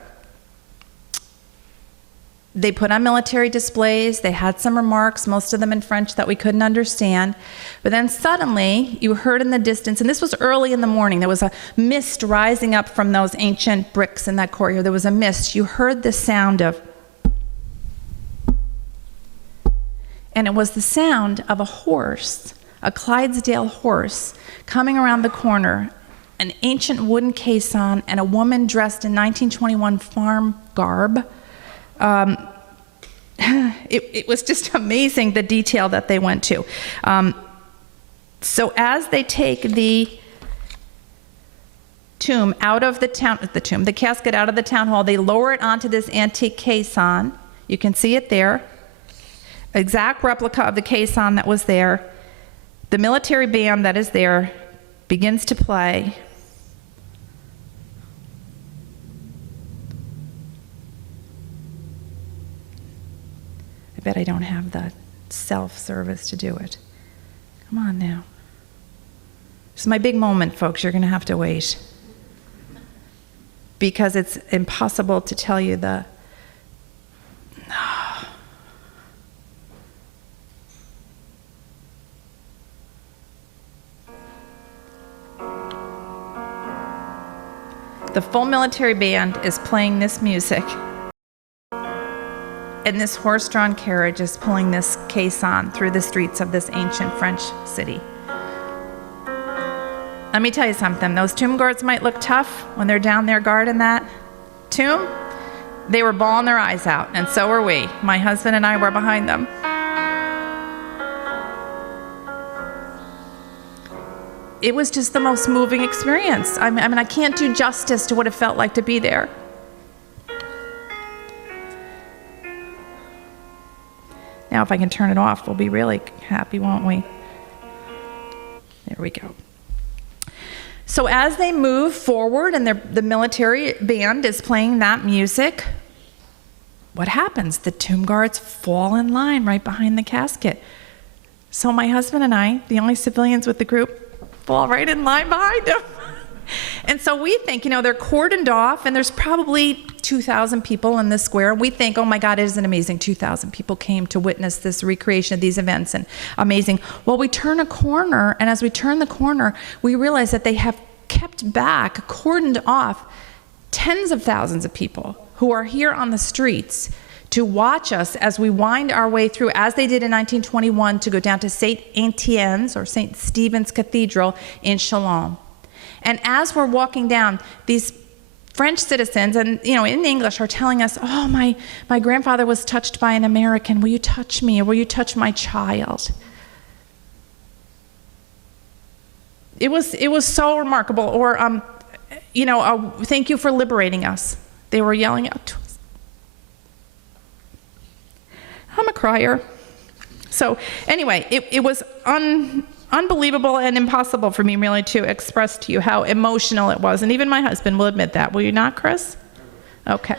They put on military displays. They had some remarks, most of them in French that we couldn't understand. But then suddenly, you heard in the distance, and this was early in the morning, there was a mist rising up from those ancient bricks in that courtyard. There was a mist. You heard the sound of, and it was the sound of a horse, a Clydesdale horse, coming around the corner, an ancient wooden caisson, and a woman dressed in 1921 farm garb. It was just amazing, the detail that they went to. So as they take the tomb out of the casket out of the town hall, they lower it onto this antique caisson. You can see it there. exact replica of the caisson that was there. The military band that is there begins to play. I bet I don't have the self-service to do it. Come on now. This is my big moment, folks. You're going to have to wait. Because it's impossible to tell you the... The full military band is playing this music, and this horse-drawn carriage is pulling this caisson through the streets of this ancient French city. Let me tell you something. Those tomb guards might look tough when they're down there guarding that tomb. They were bawling their eyes out, and so were we. My husband and I were behind them. It was just the most moving experience. I mean, I can't do justice to what it felt like to be there. Now, if I can turn it off, we'll be really happy, won't we? There we go. So as they move forward and the military band is playing that music, what happens? The tomb guards fall in line right behind the casket. So my husband and I, the only civilians with the group, fall right in line behind them. And so we think, they're cordoned off, and there's probably 2,000 people in this square. We think, oh my God, it is an amazing 2,000 people came to witness this recreation of these events, and amazing. Well, we turn a corner, and as we turn the corner, we realize that they have kept back, cordoned off, tens of thousands of people who are here on the streets to watch us as we wind our way through, as they did in 1921, to go down to St. Etienne's or St. Stephen's Cathedral in Chalon. And as we're walking down, these French citizens, and in English, are telling us, oh, my grandfather was touched by an American. Will you touch me, or will you touch my child? It was so remarkable. Or, thank you for liberating us. They were yelling out to us. I'm a crier. So anyway, it was unbelievable and impossible for me really to express to you how emotional it was. And even my husband will admit that. Will you not, Chris? Okay.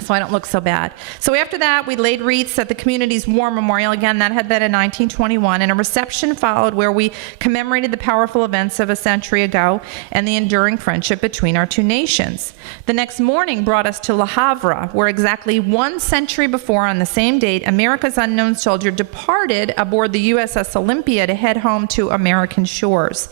So I don't look so bad. So after that, we laid wreaths at the community's war memorial. Again, that had been in 1921, and a reception followed where we commemorated the powerful events of a century ago and the enduring friendship between our two nations. The next morning brought us to Le Havre, where exactly 1 century before, on the same date, America's unknown soldier departed aboard the USS Olympia to head home to American shores.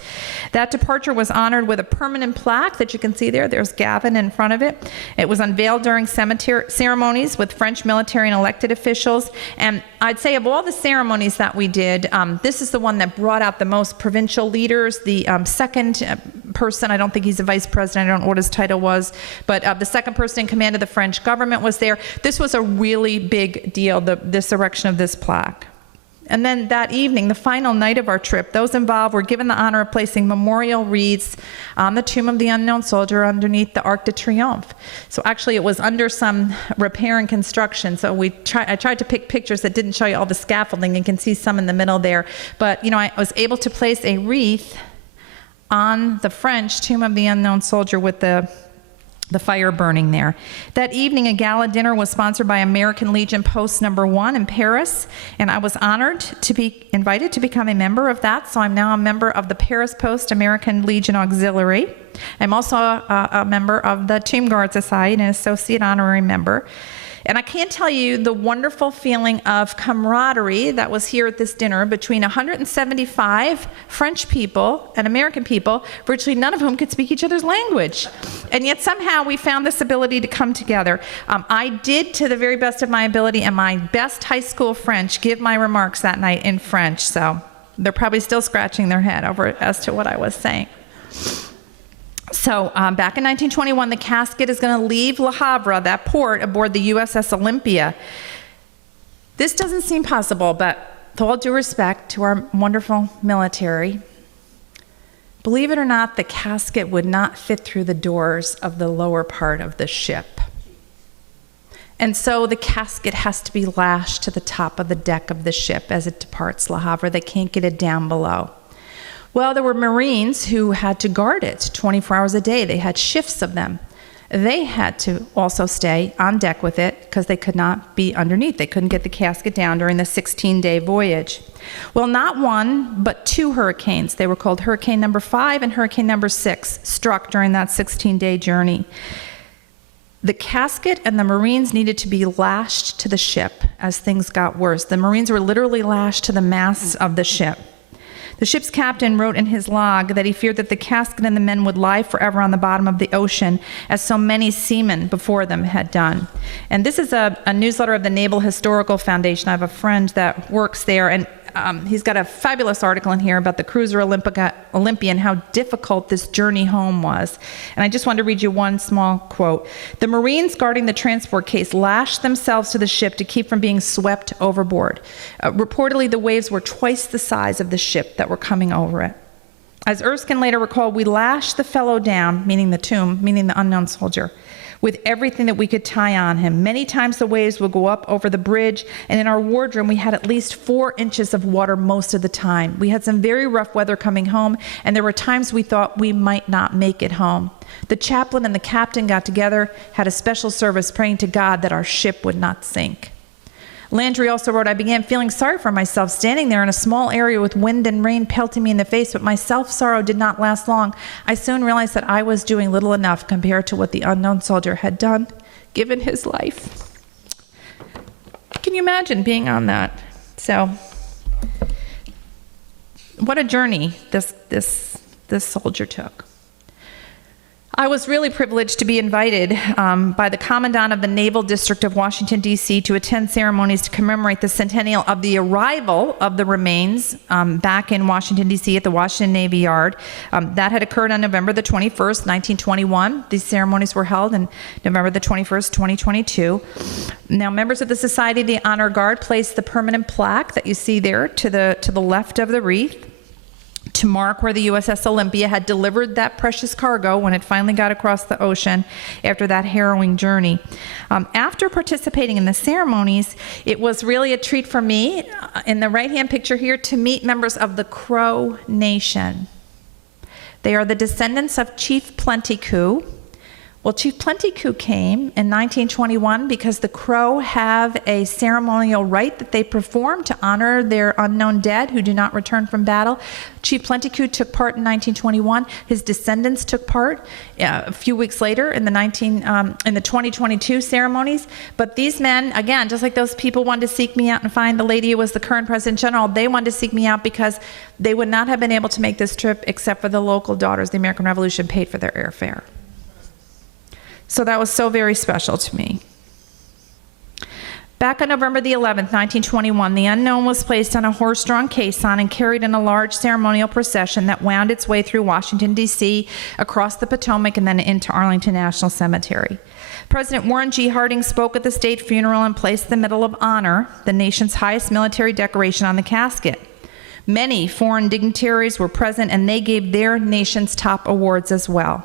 That departure was honored with a permanent plaque that you can see there. There's Gavin in front of it. It was unveiled during cemetery ceremonies with French military and elected officials. And I'd say of all the ceremonies that we did, this is the one that brought out the most provincial leaders. The second person, I don't think he's a vice president, I don't know what his title was, but the second person in command of the French government was there. This was a really big deal, this erection of this plaque. And then that evening, the final night of our trip, those involved were given the honor of placing memorial wreaths on the tomb of the unknown soldier underneath the Arc de Triomphe. So actually it was under some repair and construction, so I tried to pick pictures that didn't show you all the scaffolding. You can see some in the middle there. But I was able to place a wreath on the French tomb of the unknown soldier with the fire burning there. That evening, a gala dinner was sponsored by American Legion Post No. 1 in Paris, and I was honored to be invited to become a member of that, so I'm now a member of the Paris Post American Legion Auxiliary. I'm also a member of the Tomb Guard Society and an associate honorary member. And I can't tell you the wonderful feeling of camaraderie that was here at this dinner between 175 French people and American people, virtually none of whom could speak each other's language. And yet somehow we found this ability to come together. I did, to the very best of my ability and my best high school French, give my remarks that night in French. So they're probably still scratching their head over as to what I was saying. So back in 1921, the casket is going to leave Le Havre, that port, aboard the USS Olympia. This doesn't seem possible, but with all due respect to our wonderful military, believe it or not, the casket would not fit through the doors of the lower part of the ship. And so the casket has to be lashed to the top of the deck of the ship as it departs Le Havre. They can't get it down below. Well, there were Marines who had to guard it 24 hours a day. They had shifts of them. They had to also stay on deck with it because they could not be underneath. They couldn't get the casket down during the 16-day voyage. Well, not one, but two hurricanes. They were called Hurricane number 5 and Hurricane number 6 struck during that 16-day journey. The casket and the Marines needed to be lashed to the ship as things got worse. The Marines were literally lashed to the masts of the ship. The ship's captain wrote in his log that he feared that the casket and the men would lie forever on the bottom of the ocean, as so many seamen before them had done. And this is a newsletter of the Naval Historical Foundation. I have a friend that works there, and he's got a fabulous article in here about the cruiser Olympia and how difficult this journey home was. And I just wanted to read you one small quote. "The Marines guarding the transport case lashed themselves to the ship to keep from being swept overboard. Reportedly, the waves were twice the size of the ship that were coming over it. As Erskine later recalled, we lashed the fellow down," meaning the tomb, meaning the unknown soldier, "with everything that we could tie on him. Many times the waves would go up over the bridge, and in our wardroom we had at least 4 inches of water most of the time. We had some very rough weather coming home, and there were times we thought we might not make it home. The chaplain and the captain got together, had a special service praying to God that our ship would not sink." Landry also wrote, "I began feeling sorry for myself, standing there in a small area with wind and rain pelting me in the face, but my self-sorrow did not last long. I soon realized that I was doing little enough compared to what the unknown soldier had done, given his life." Can you imagine being on that? So, what a journey this soldier took. I was really privileged to be invited by the Commandant of the Naval District of Washington, D.C. to attend ceremonies to commemorate the centennial of the arrival of the remains back in Washington, D.C. at the Washington Navy Yard. That had occurred on November the 21st, 1921. These ceremonies were held on November the 21st, 2022. Now, members of the Society of the Honor Guard placed the permanent plaque that you see there to the left of the wreath, to mark where the USS Olympia had delivered that precious cargo when it finally got across the ocean after that harrowing journey. After participating in the ceremonies, it was really a treat for me, in the right-hand picture here, to meet members of the Crow Nation. They are the descendants of Chief Plentycoo. Well, Chief Plentycoo came in 1921 because the Crow have a ceremonial rite that they perform to honor their unknown dead who do not return from battle. Chief Plentycoo took part in 1921. His descendants took part a few weeks later in the 2022 ceremonies. But these men, again, just like those people wanted to seek me out and find the lady who was the current President General, they wanted to seek me out because they would not have been able to make this trip except for the local Daughters of the American Revolution paid for their airfare. So that was so very special to me. Back on November the 11th, 1921, the unknown was placed on a horse-drawn caisson and carried in a large ceremonial procession that wound its way through Washington, D.C., across the Potomac, and then into Arlington National Cemetery. President Warren G. Harding spoke at the state funeral and placed the Medal of Honor, the nation's highest military decoration, on the casket. Many foreign dignitaries were present, and they gave their nation's top awards as well.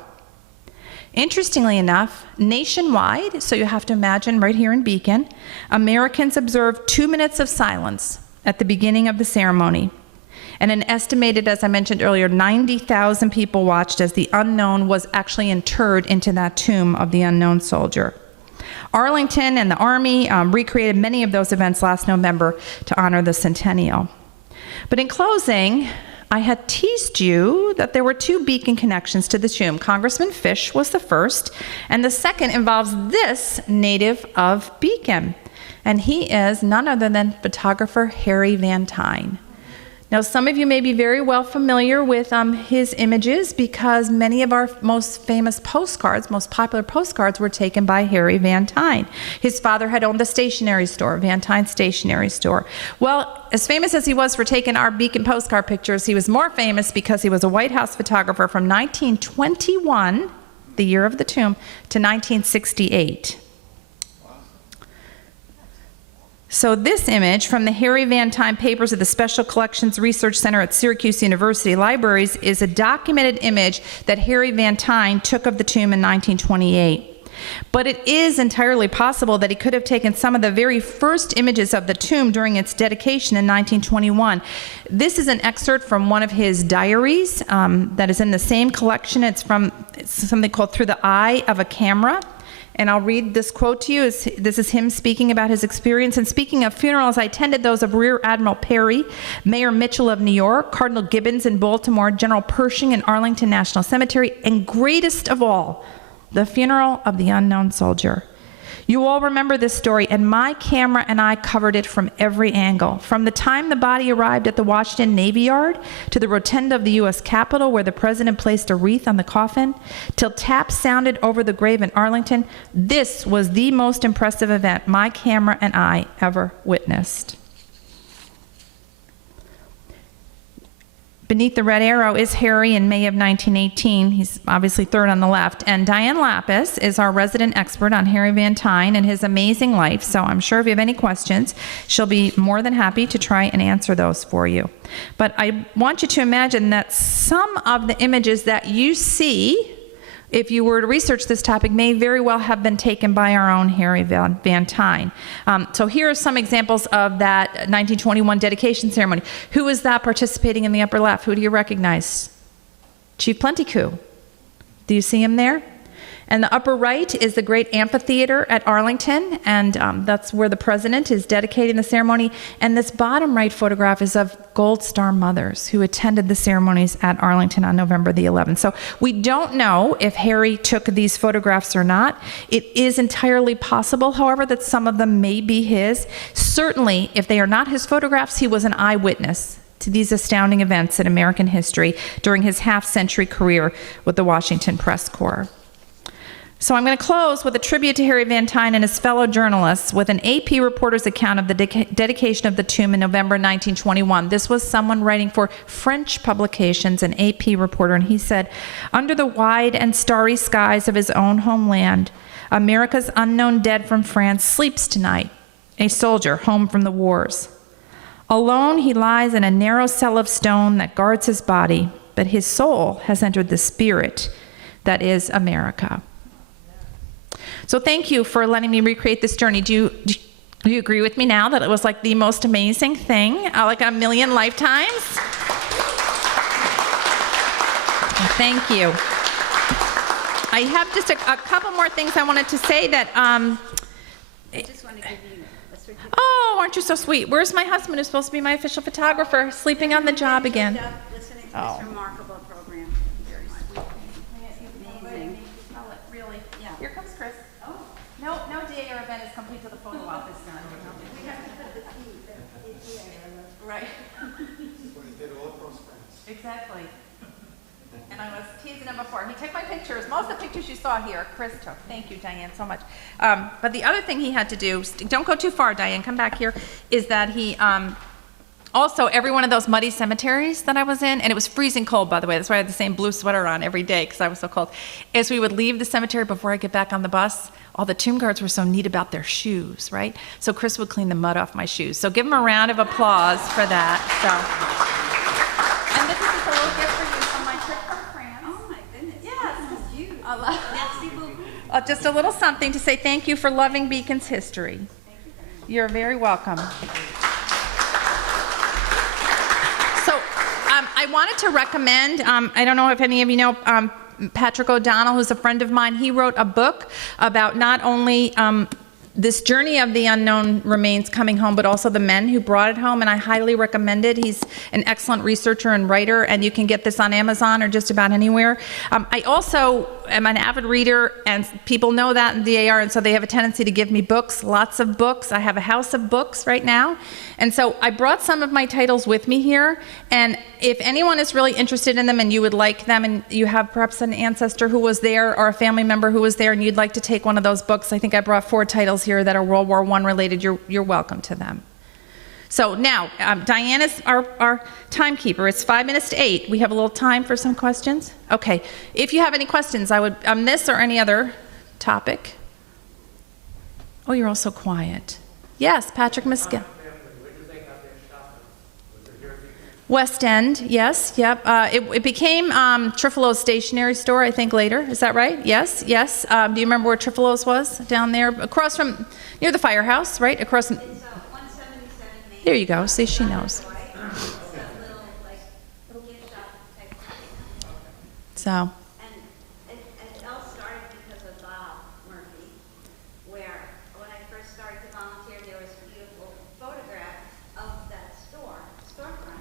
Interestingly enough, nationwide, so you have to imagine right here in Beacon, Americans observed 2 minutes of silence at the beginning of the ceremony. And an estimated, as I mentioned earlier, 90,000 people watched as the unknown was actually interred into that tomb of the unknown soldier. Arlington and the Army recreated many of those events last November to honor the centennial. But in closing, I had teased you that there were 2 Beacon connections to the tomb. Congressman Fish was the first, and the second involves this native of Beacon, and he is none other than photographer Harry Van Tyne. Now, some of you may be very well familiar with his images because many of our most famous postcards, most popular postcards, were taken by Harry Van Tyne. His father had owned the stationery store, Van Tyne Stationery Store. Well, as famous as he was for taking our Beacon postcard pictures, he was more famous because he was a White House photographer from 1921, the year of the tomb, to 1968. So this image from the Harry Van Tyne papers of the Special Collections Research Center at Syracuse University Libraries is a documented image that Harry Van Tyne took of the tomb in 1928. But it is entirely possible that he could have taken some of the very first images of the tomb during its dedication in 1921. This is an excerpt from one of his diaries that is in the same collection. It's something called Through the Eye of a Camera. And I'll read this quote to you. This is him speaking about his experience. And speaking of funerals, I attended those of Rear Admiral Perry, Mayor Mitchell of New York, Cardinal Gibbons in Baltimore, General Pershing in Arlington National Cemetery, and greatest of all, the funeral of the unknown soldier. You all remember this story, and my camera and I covered it from every angle. From the time the body arrived at the Washington Navy Yard, to the rotunda of the U.S. Capitol where the president placed a wreath on the coffin, till taps sounded over the grave in Arlington, this was the most impressive event my camera and I ever witnessed. Beneath the red arrow is Harry in May of 1918. He's obviously third on the left. And Diane Lapis is our resident expert on Harry Van Tyne and his amazing life. So I'm sure if you have any questions, she'll be more than happy to try and answer those for you. But I want you to imagine that some of the images that you see, if you were to research this topic, may very well have been taken by our own Harry Van Tyne. So here are some examples of that 1921 dedication ceremony. Who is that participating in the upper left? Who do you recognize? Chief Plentycoo. Do you see him there? And the upper right is the great amphitheater at Arlington, and that's where the president is dedicating the ceremony. And this bottom right photograph is of Gold Star mothers who attended the ceremonies at Arlington on November the 11th. So we don't know if Harry took these photographs or not. It is entirely possible, however, that some of them may be his. Certainly, if they are not his photographs, he was an eyewitness to these astounding events in American history during his half-century career with the Washington Press Corps. So I'm going to close with a tribute to Harry Van Tyne and his fellow journalists with an AP reporter's account of the dedication of the tomb in November 1921. This was someone writing for French publications, an AP reporter, and he said, "Under the wide and starry skies of his own homeland, America's unknown dead from France sleeps tonight, a soldier home from the wars. Alone he lies in a narrow cell of stone that guards his body, but his soul has entered the spirit that is America." So thank you for letting me recreate this journey. Do you agree with me now that it was like the most amazing thing, like a million lifetimes? Thank you. I have just a couple more things I wanted to say that, I just want to give you a certificate. oh, aren't you so sweet? Where's my husband who's supposed to be my official photographer, sleeping on the job again? Listening to Oh. this remarkable program. Very sweet. Amazing. Really? Yeah. Here comes Chris. Oh. No day or event is complete till the photo op is done. Right. Exactly. And I was teasing him before. He took my pictures. Most of the pictures you saw here, Chris took. Thank you, Diane, so much. But the other thing he had to do, don't go too far, Diane, come back here, is that he, also, every one of those muddy cemeteries that I was in, and it was freezing cold, by the way, that's why I had the same blue sweater on every day, because I was so cold. As we would leave the cemetery before I get back on the bus, all the tomb guards were so neat about their shoes, right? So Chris would clean the mud off my shoes. So give him a round of applause for that. So, and this is just a little gift for you from my trip from France. Oh my goodness. Yes. This is huge. Merci beaucoup. Just a little something to say thank you for loving Beacon's history. You're very welcome. So I wanted to recommend, I don't know if any of you know, Patrick O'Donnell, who's a friend of mine. He wrote a book about not only this journey of the unknown remains coming home, but also the men who brought it home, and I highly recommend it. He's an excellent researcher and writer, and you can get this on Amazon or just about anywhere. I also am an avid reader, and people know that in DAR, and so they have a tendency to give me books, lots of books. I have a house of books right now, and so I brought some of my titles with me here, and if anyone is really interested in them and you would like them, and you have perhaps an ancestor who was there or a family member who was there and you'd like to take one of those books, I think I brought 4 titles here that are World War I related. You're welcome to them. So now, Diane is our timekeeper. It's 5 minutes to 8. We have a little time for some questions. Okay, if you have any questions, I would on this or any other topic. Oh, you're all so quiet. Yes, Patrick Miskin. West End, yes, yep. It became Truffaut's stationery store, I think, later. Is that right? Yes, yes. Do you remember where Truffaut's was? Down there, across from, near the firehouse, right? Across from, It's 177 Main. there you go. See, she knows. It's a little, like, little gift shop type thing. So, And it all started because of Bob Murphy, where when I first started to volunteer, there was a beautiful photograph of that storefront.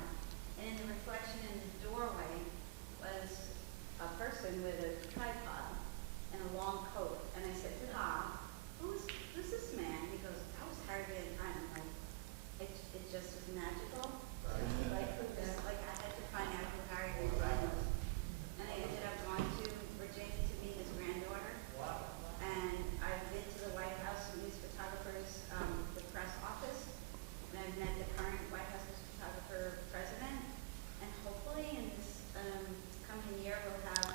And in the reflection in the doorway was a person with a tripod and a long coat. And I said to Bob, who's this man? He goes, that was Harry Van Dyne. I'm like, it just was magical. Like I had to find out who Harry Van Dyne was. And I ended up going to Virginia to meet his granddaughter. And I've been to the White House News Photographers, the press office. And I've met the current White House News Photographer president. And hopefully in this coming year, we'll have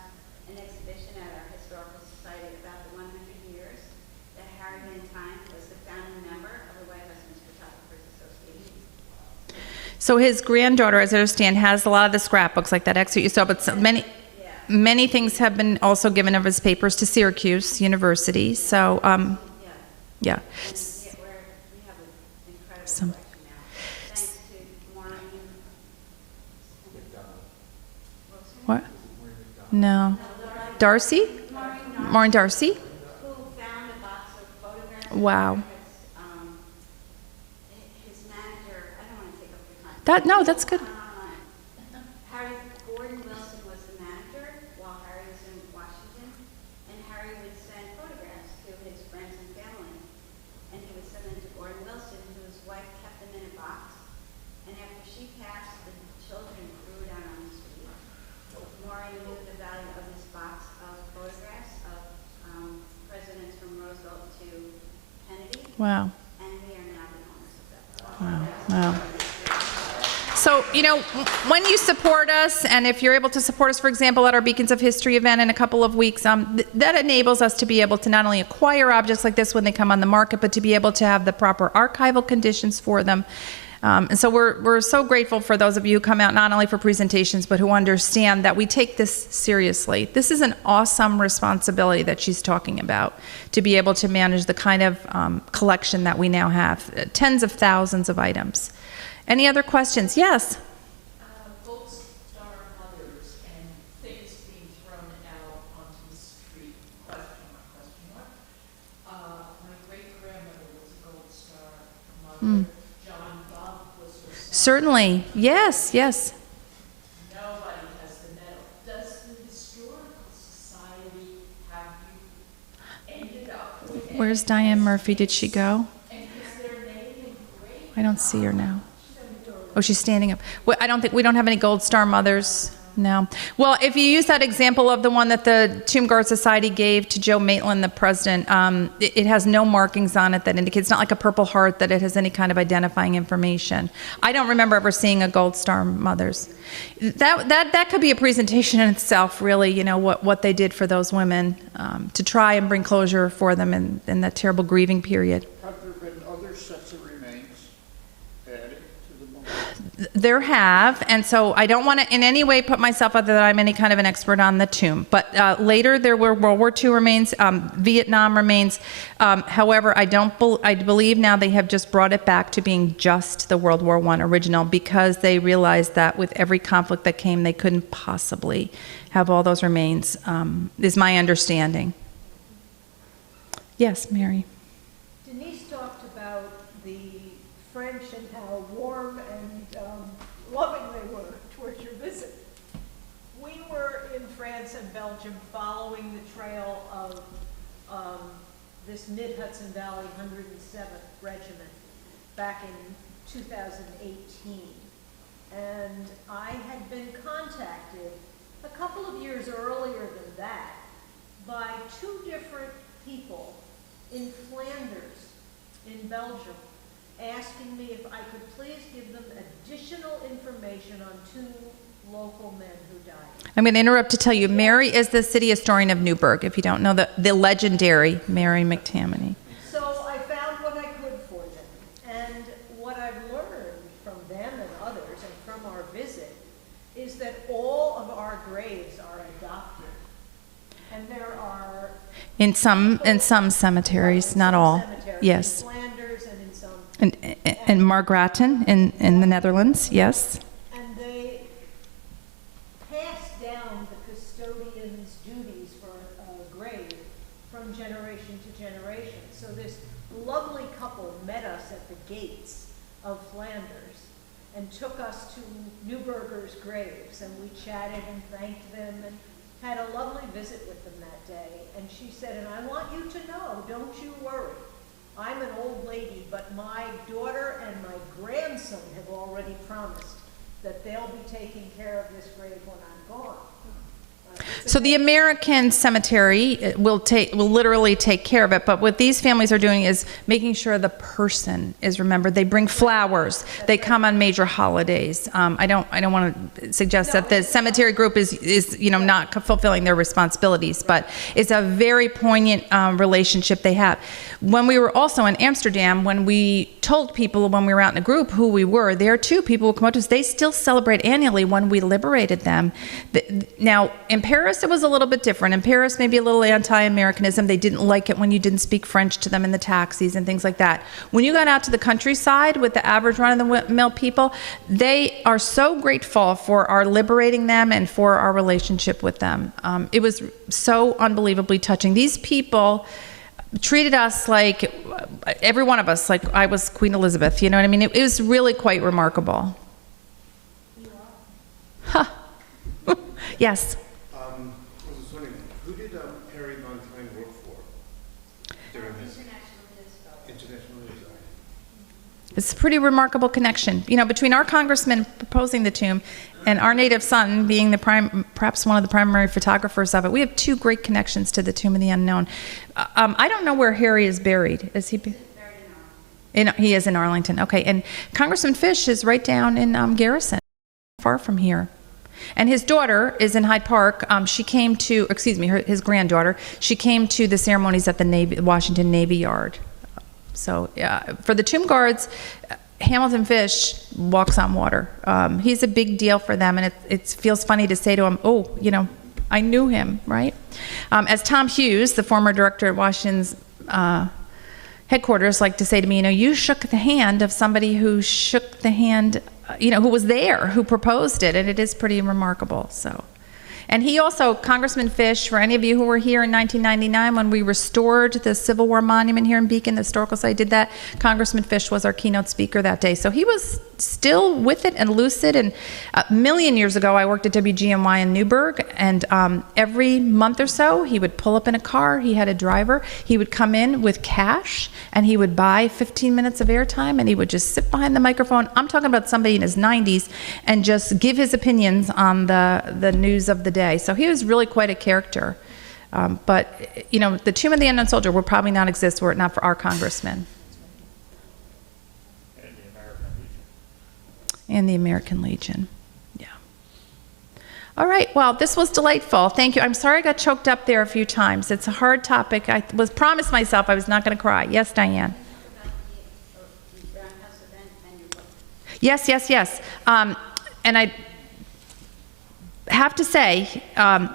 an exhibition at our Historical Society about the 100 years that Harry Van Dyne was the founding member of the White House News Photographers Association. so his granddaughter, as I understand, has a lot of the scrapbooks, like that excerpt you saw, but many things have been also given of his papers to Syracuse University. So, Yeah. yeah. And we have an incredible Some- collection now. Thanks to Maureen. What? No. Darcy? Maureen Darcy? Who found a box of photographs. Wow. His manager, I don't want to take up your time. No, that's good. Harry, Gordon Wilson was the manager while Harry was in Washington, and Harry would send photographs to his friends and family. And he would send them to Gordon Wilson, whose wife kept them in a box. And after she passed, the children threw it out on the street. Maureen knew the value of this box of photographs of presidents from Roosevelt to Kennedy, Wow. and we are now the owners of that. Wow. So, when you support us, and if you're able to support us, for example, at our Beacons of History event in a couple of weeks, that enables us to be able to not only acquire objects like this when they come on the market, but to be able to have the proper archival conditions for them. And so we're so grateful for those of you who come out not only for presentations, but who understand that we take this seriously. This is an awesome responsibility that she's talking about, to be able to manage the kind of collection that we now have, tens of thousands of items. Any other questions? Yes? Gold star mothers and things being thrown out onto the street, question mark. My great-grandmother was a gold star mother. John Bubb was her son. Certainly. Yes, yes. Nobody has the medal. Does the Historical Society have you ended up with Where's Diane Murphy? Did she go? and is their name engraved? I don't see her now. Oh, she's standing up. Well, we don't have any Gold Star mothers. No. Well, if you use that example of the one that the Tomb Guard Society gave to Joe Maitland, the president, it has no markings on it that indicates, it's not like a Purple Heart, that it has any kind of identifying information. I don't remember ever seeing a Gold Star mothers. That could be a presentation in itself, really, what they did for those women, to try and bring closure for them in that terrible grieving period. Have there been other sets of remains added to the memorial? There have, and so I don't want to in any way put myself out there that I'm any kind of an expert on the tomb. But later there were World War II remains, Vietnam remains. However, I believe now they have just brought it back to being just the World War I original, because they realized that with every conflict that came, they couldn't possibly have all those remains, is my understanding. Yes, Mary. Denise talked about the French and how warm and loving they were towards your visit. We were in France and Belgium following the trail of this Mid-Hudson Valley 107th Regiment back in 2018. And I had been contacted a couple of years earlier than that by two different people in Flanders, in Belgium, asking me if I could please give them additional information on two local men who died. I'm going to interrupt to tell you, Mary is the city historian of Newburgh, if you don't know, the legendary Mary McTammany. So I found what I could for them. And what I've learned from them and others and from our visit is that all of our graves are adopted. And there are In some cemeteries, not all. cemeteries Yes. in Flanders and in some, And Margraten in the Netherlands, yes. and they pass down the custodian's duties for a grave from generation to generation. So this lovely couple met us at the gates of Flanders and took us to Neuberger's graves, and we chatted and thanked them and had a lovely visit with them that day. And she said, and I want you to know, don't you worry. I'm an old lady, but my daughter and my grandson have already promised that they'll be taking care of this grave when I'm gone. So the American cemetery will literally take care of it, but what these families are doing is making sure the person is remembered. They bring flowers. They come on major holidays. I don't want to suggest that the cemetery group is not fulfilling their responsibilities, but it's a very poignant relationship they have. When we were also in Amsterdam, when we told people when we were out in a group who we were, there too people would come up to us. They still celebrate annually when we liberated them. Now in Paris, it was a little bit different. In Paris, maybe a little anti-Americanism. They didn't like it when you didn't speak French to them in the taxis and things like that. When you got out to the countryside with the average run-of-the-mill people, they are so grateful for our liberating them and for our relationship with them. It was so unbelievably touching. These people treated us like, every one of us, like I was Queen Elizabeth. You know what I mean? It was really quite remarkable. Huh. Yes. I was just wondering, who did Harry Montaigne work for during his international news? It's a pretty remarkable connection, between our congressman proposing the tomb and our native son being perhaps one of the primary photographers of it. We have two great connections to the Tomb of the Unknown. I don't know where Harry is buried. Is he? He is in Arlington. Okay, and Congressman Fish is right down in Garrison, far from here. And his daughter is in Hyde Park. She came to, his granddaughter, she came to the ceremonies at the Washington Navy Yard. So for the tomb guards, Hamilton Fish walks on water. He's a big deal for them, and it feels funny to say to him, oh, I knew him, right? As Tom Hughes, the former director at Washington's headquarters, liked to say to me, you shook the hand of somebody who shook the hand, who was there, who proposed it, and it is pretty remarkable, so. And he also, Congressman Fish, for any of you who were here in 1999 when we restored the Civil War monument here in Beacon, the historical site did that, Congressman Fish was our keynote speaker that day. So he was still with it and lucid. And a million years ago, I worked at WGNY in Newburgh, and every month or so, he would pull up in a car. He had a driver. He would come in with cash, and he would buy 15 minutes of airtime, and he would just sit behind the microphone. I'm talking about somebody in his 90s, and just give his opinions on the news of the day. So he was really quite a character. But, the Tomb of the Unknown Soldier would probably not exist were it not for our congressman. And the American Legion. Yeah. All right, well, this was delightful. Thank you. I'm sorry I got choked up there a few times. It's a hard topic. I was promised myself I was not going to cry. Yes, Diane? Yes. And I have to say,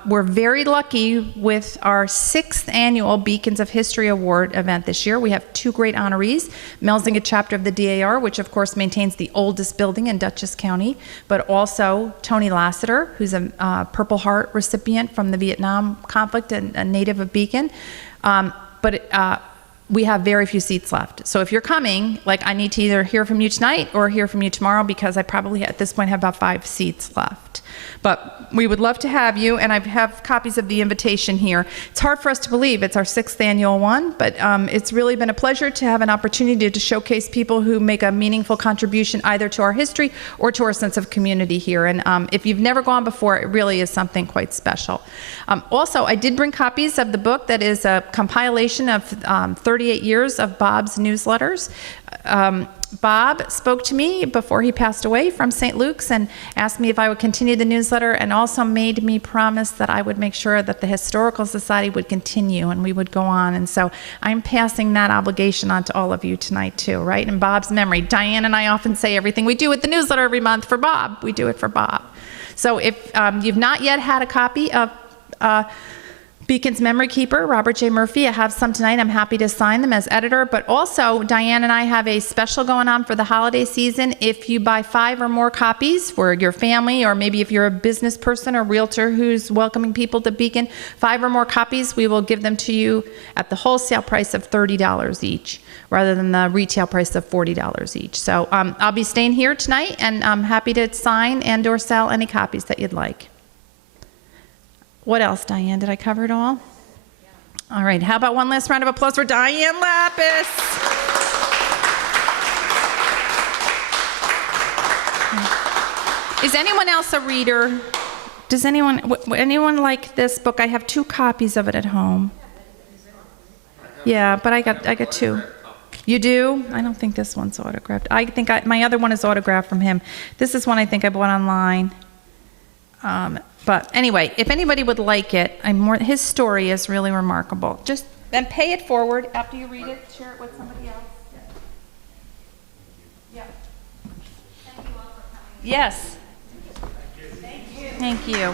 we're very lucky with our 6th annual Beacons of History Award event this year. We have 2 great honorees, Melzinga chapter of the DAR, which of course maintains the oldest building in Dutchess County, but also Tony Lassiter, who's a Purple Heart recipient from the Vietnam conflict and a native of Beacon. We have very few seats left. So if you're coming, I need to either hear from you tonight or hear from you tomorrow, because I probably at this point have about 5 seats left. But we would love to have you, and I have copies of the invitation here. It's hard for us to believe it's our 6th annual one, but it's really been a pleasure to have an opportunity to showcase people who make a meaningful contribution either to our history or to our sense of community here. And if you've never gone before, it really is something quite special. Also, I did bring copies of the book that is a compilation of 38 years of Bob's newsletters. Bob spoke to me before he passed away from St. Luke's and asked me if I would continue the newsletter, and also made me promise that I would make sure that the Historical Society would continue and we would go on. And so I'm passing that obligation on to all of you tonight too, right? In Bob's memory. Diane and I often say everything we do with the newsletter every month for Bob, we do it for Bob. So if you've not yet had a copy of Beacon's Memory Keeper, Robert J. Murphy, I have some tonight. I'm happy to sign them as editor. But also, Diane and I have a special going on for the holiday season. If you buy 5 or more copies for your family, or maybe if you're a business person or realtor who's welcoming people to Beacon, 5 or more copies, we will give them to you at the wholesale price of $30 each, rather than the retail price of $40 each. So I'll be staying here tonight, and I'm happy to sign and or sell any copies that you'd like. What else, Diane? Did I cover it all? All right, how about one last round of applause for Diane Lapis? Is anyone else a reader? Does anyone like this book? I have 2 copies of it at home. Yeah, but I got 2. You do? I don't think this one's autographed. I think my other one is autographed from him. This is one I think I bought online. But anyway, if anybody would like it, his story is really remarkable. Just then pay it forward after you read it. Share it with somebody else. Yeah. Thank you all for coming. Yes. Thank you.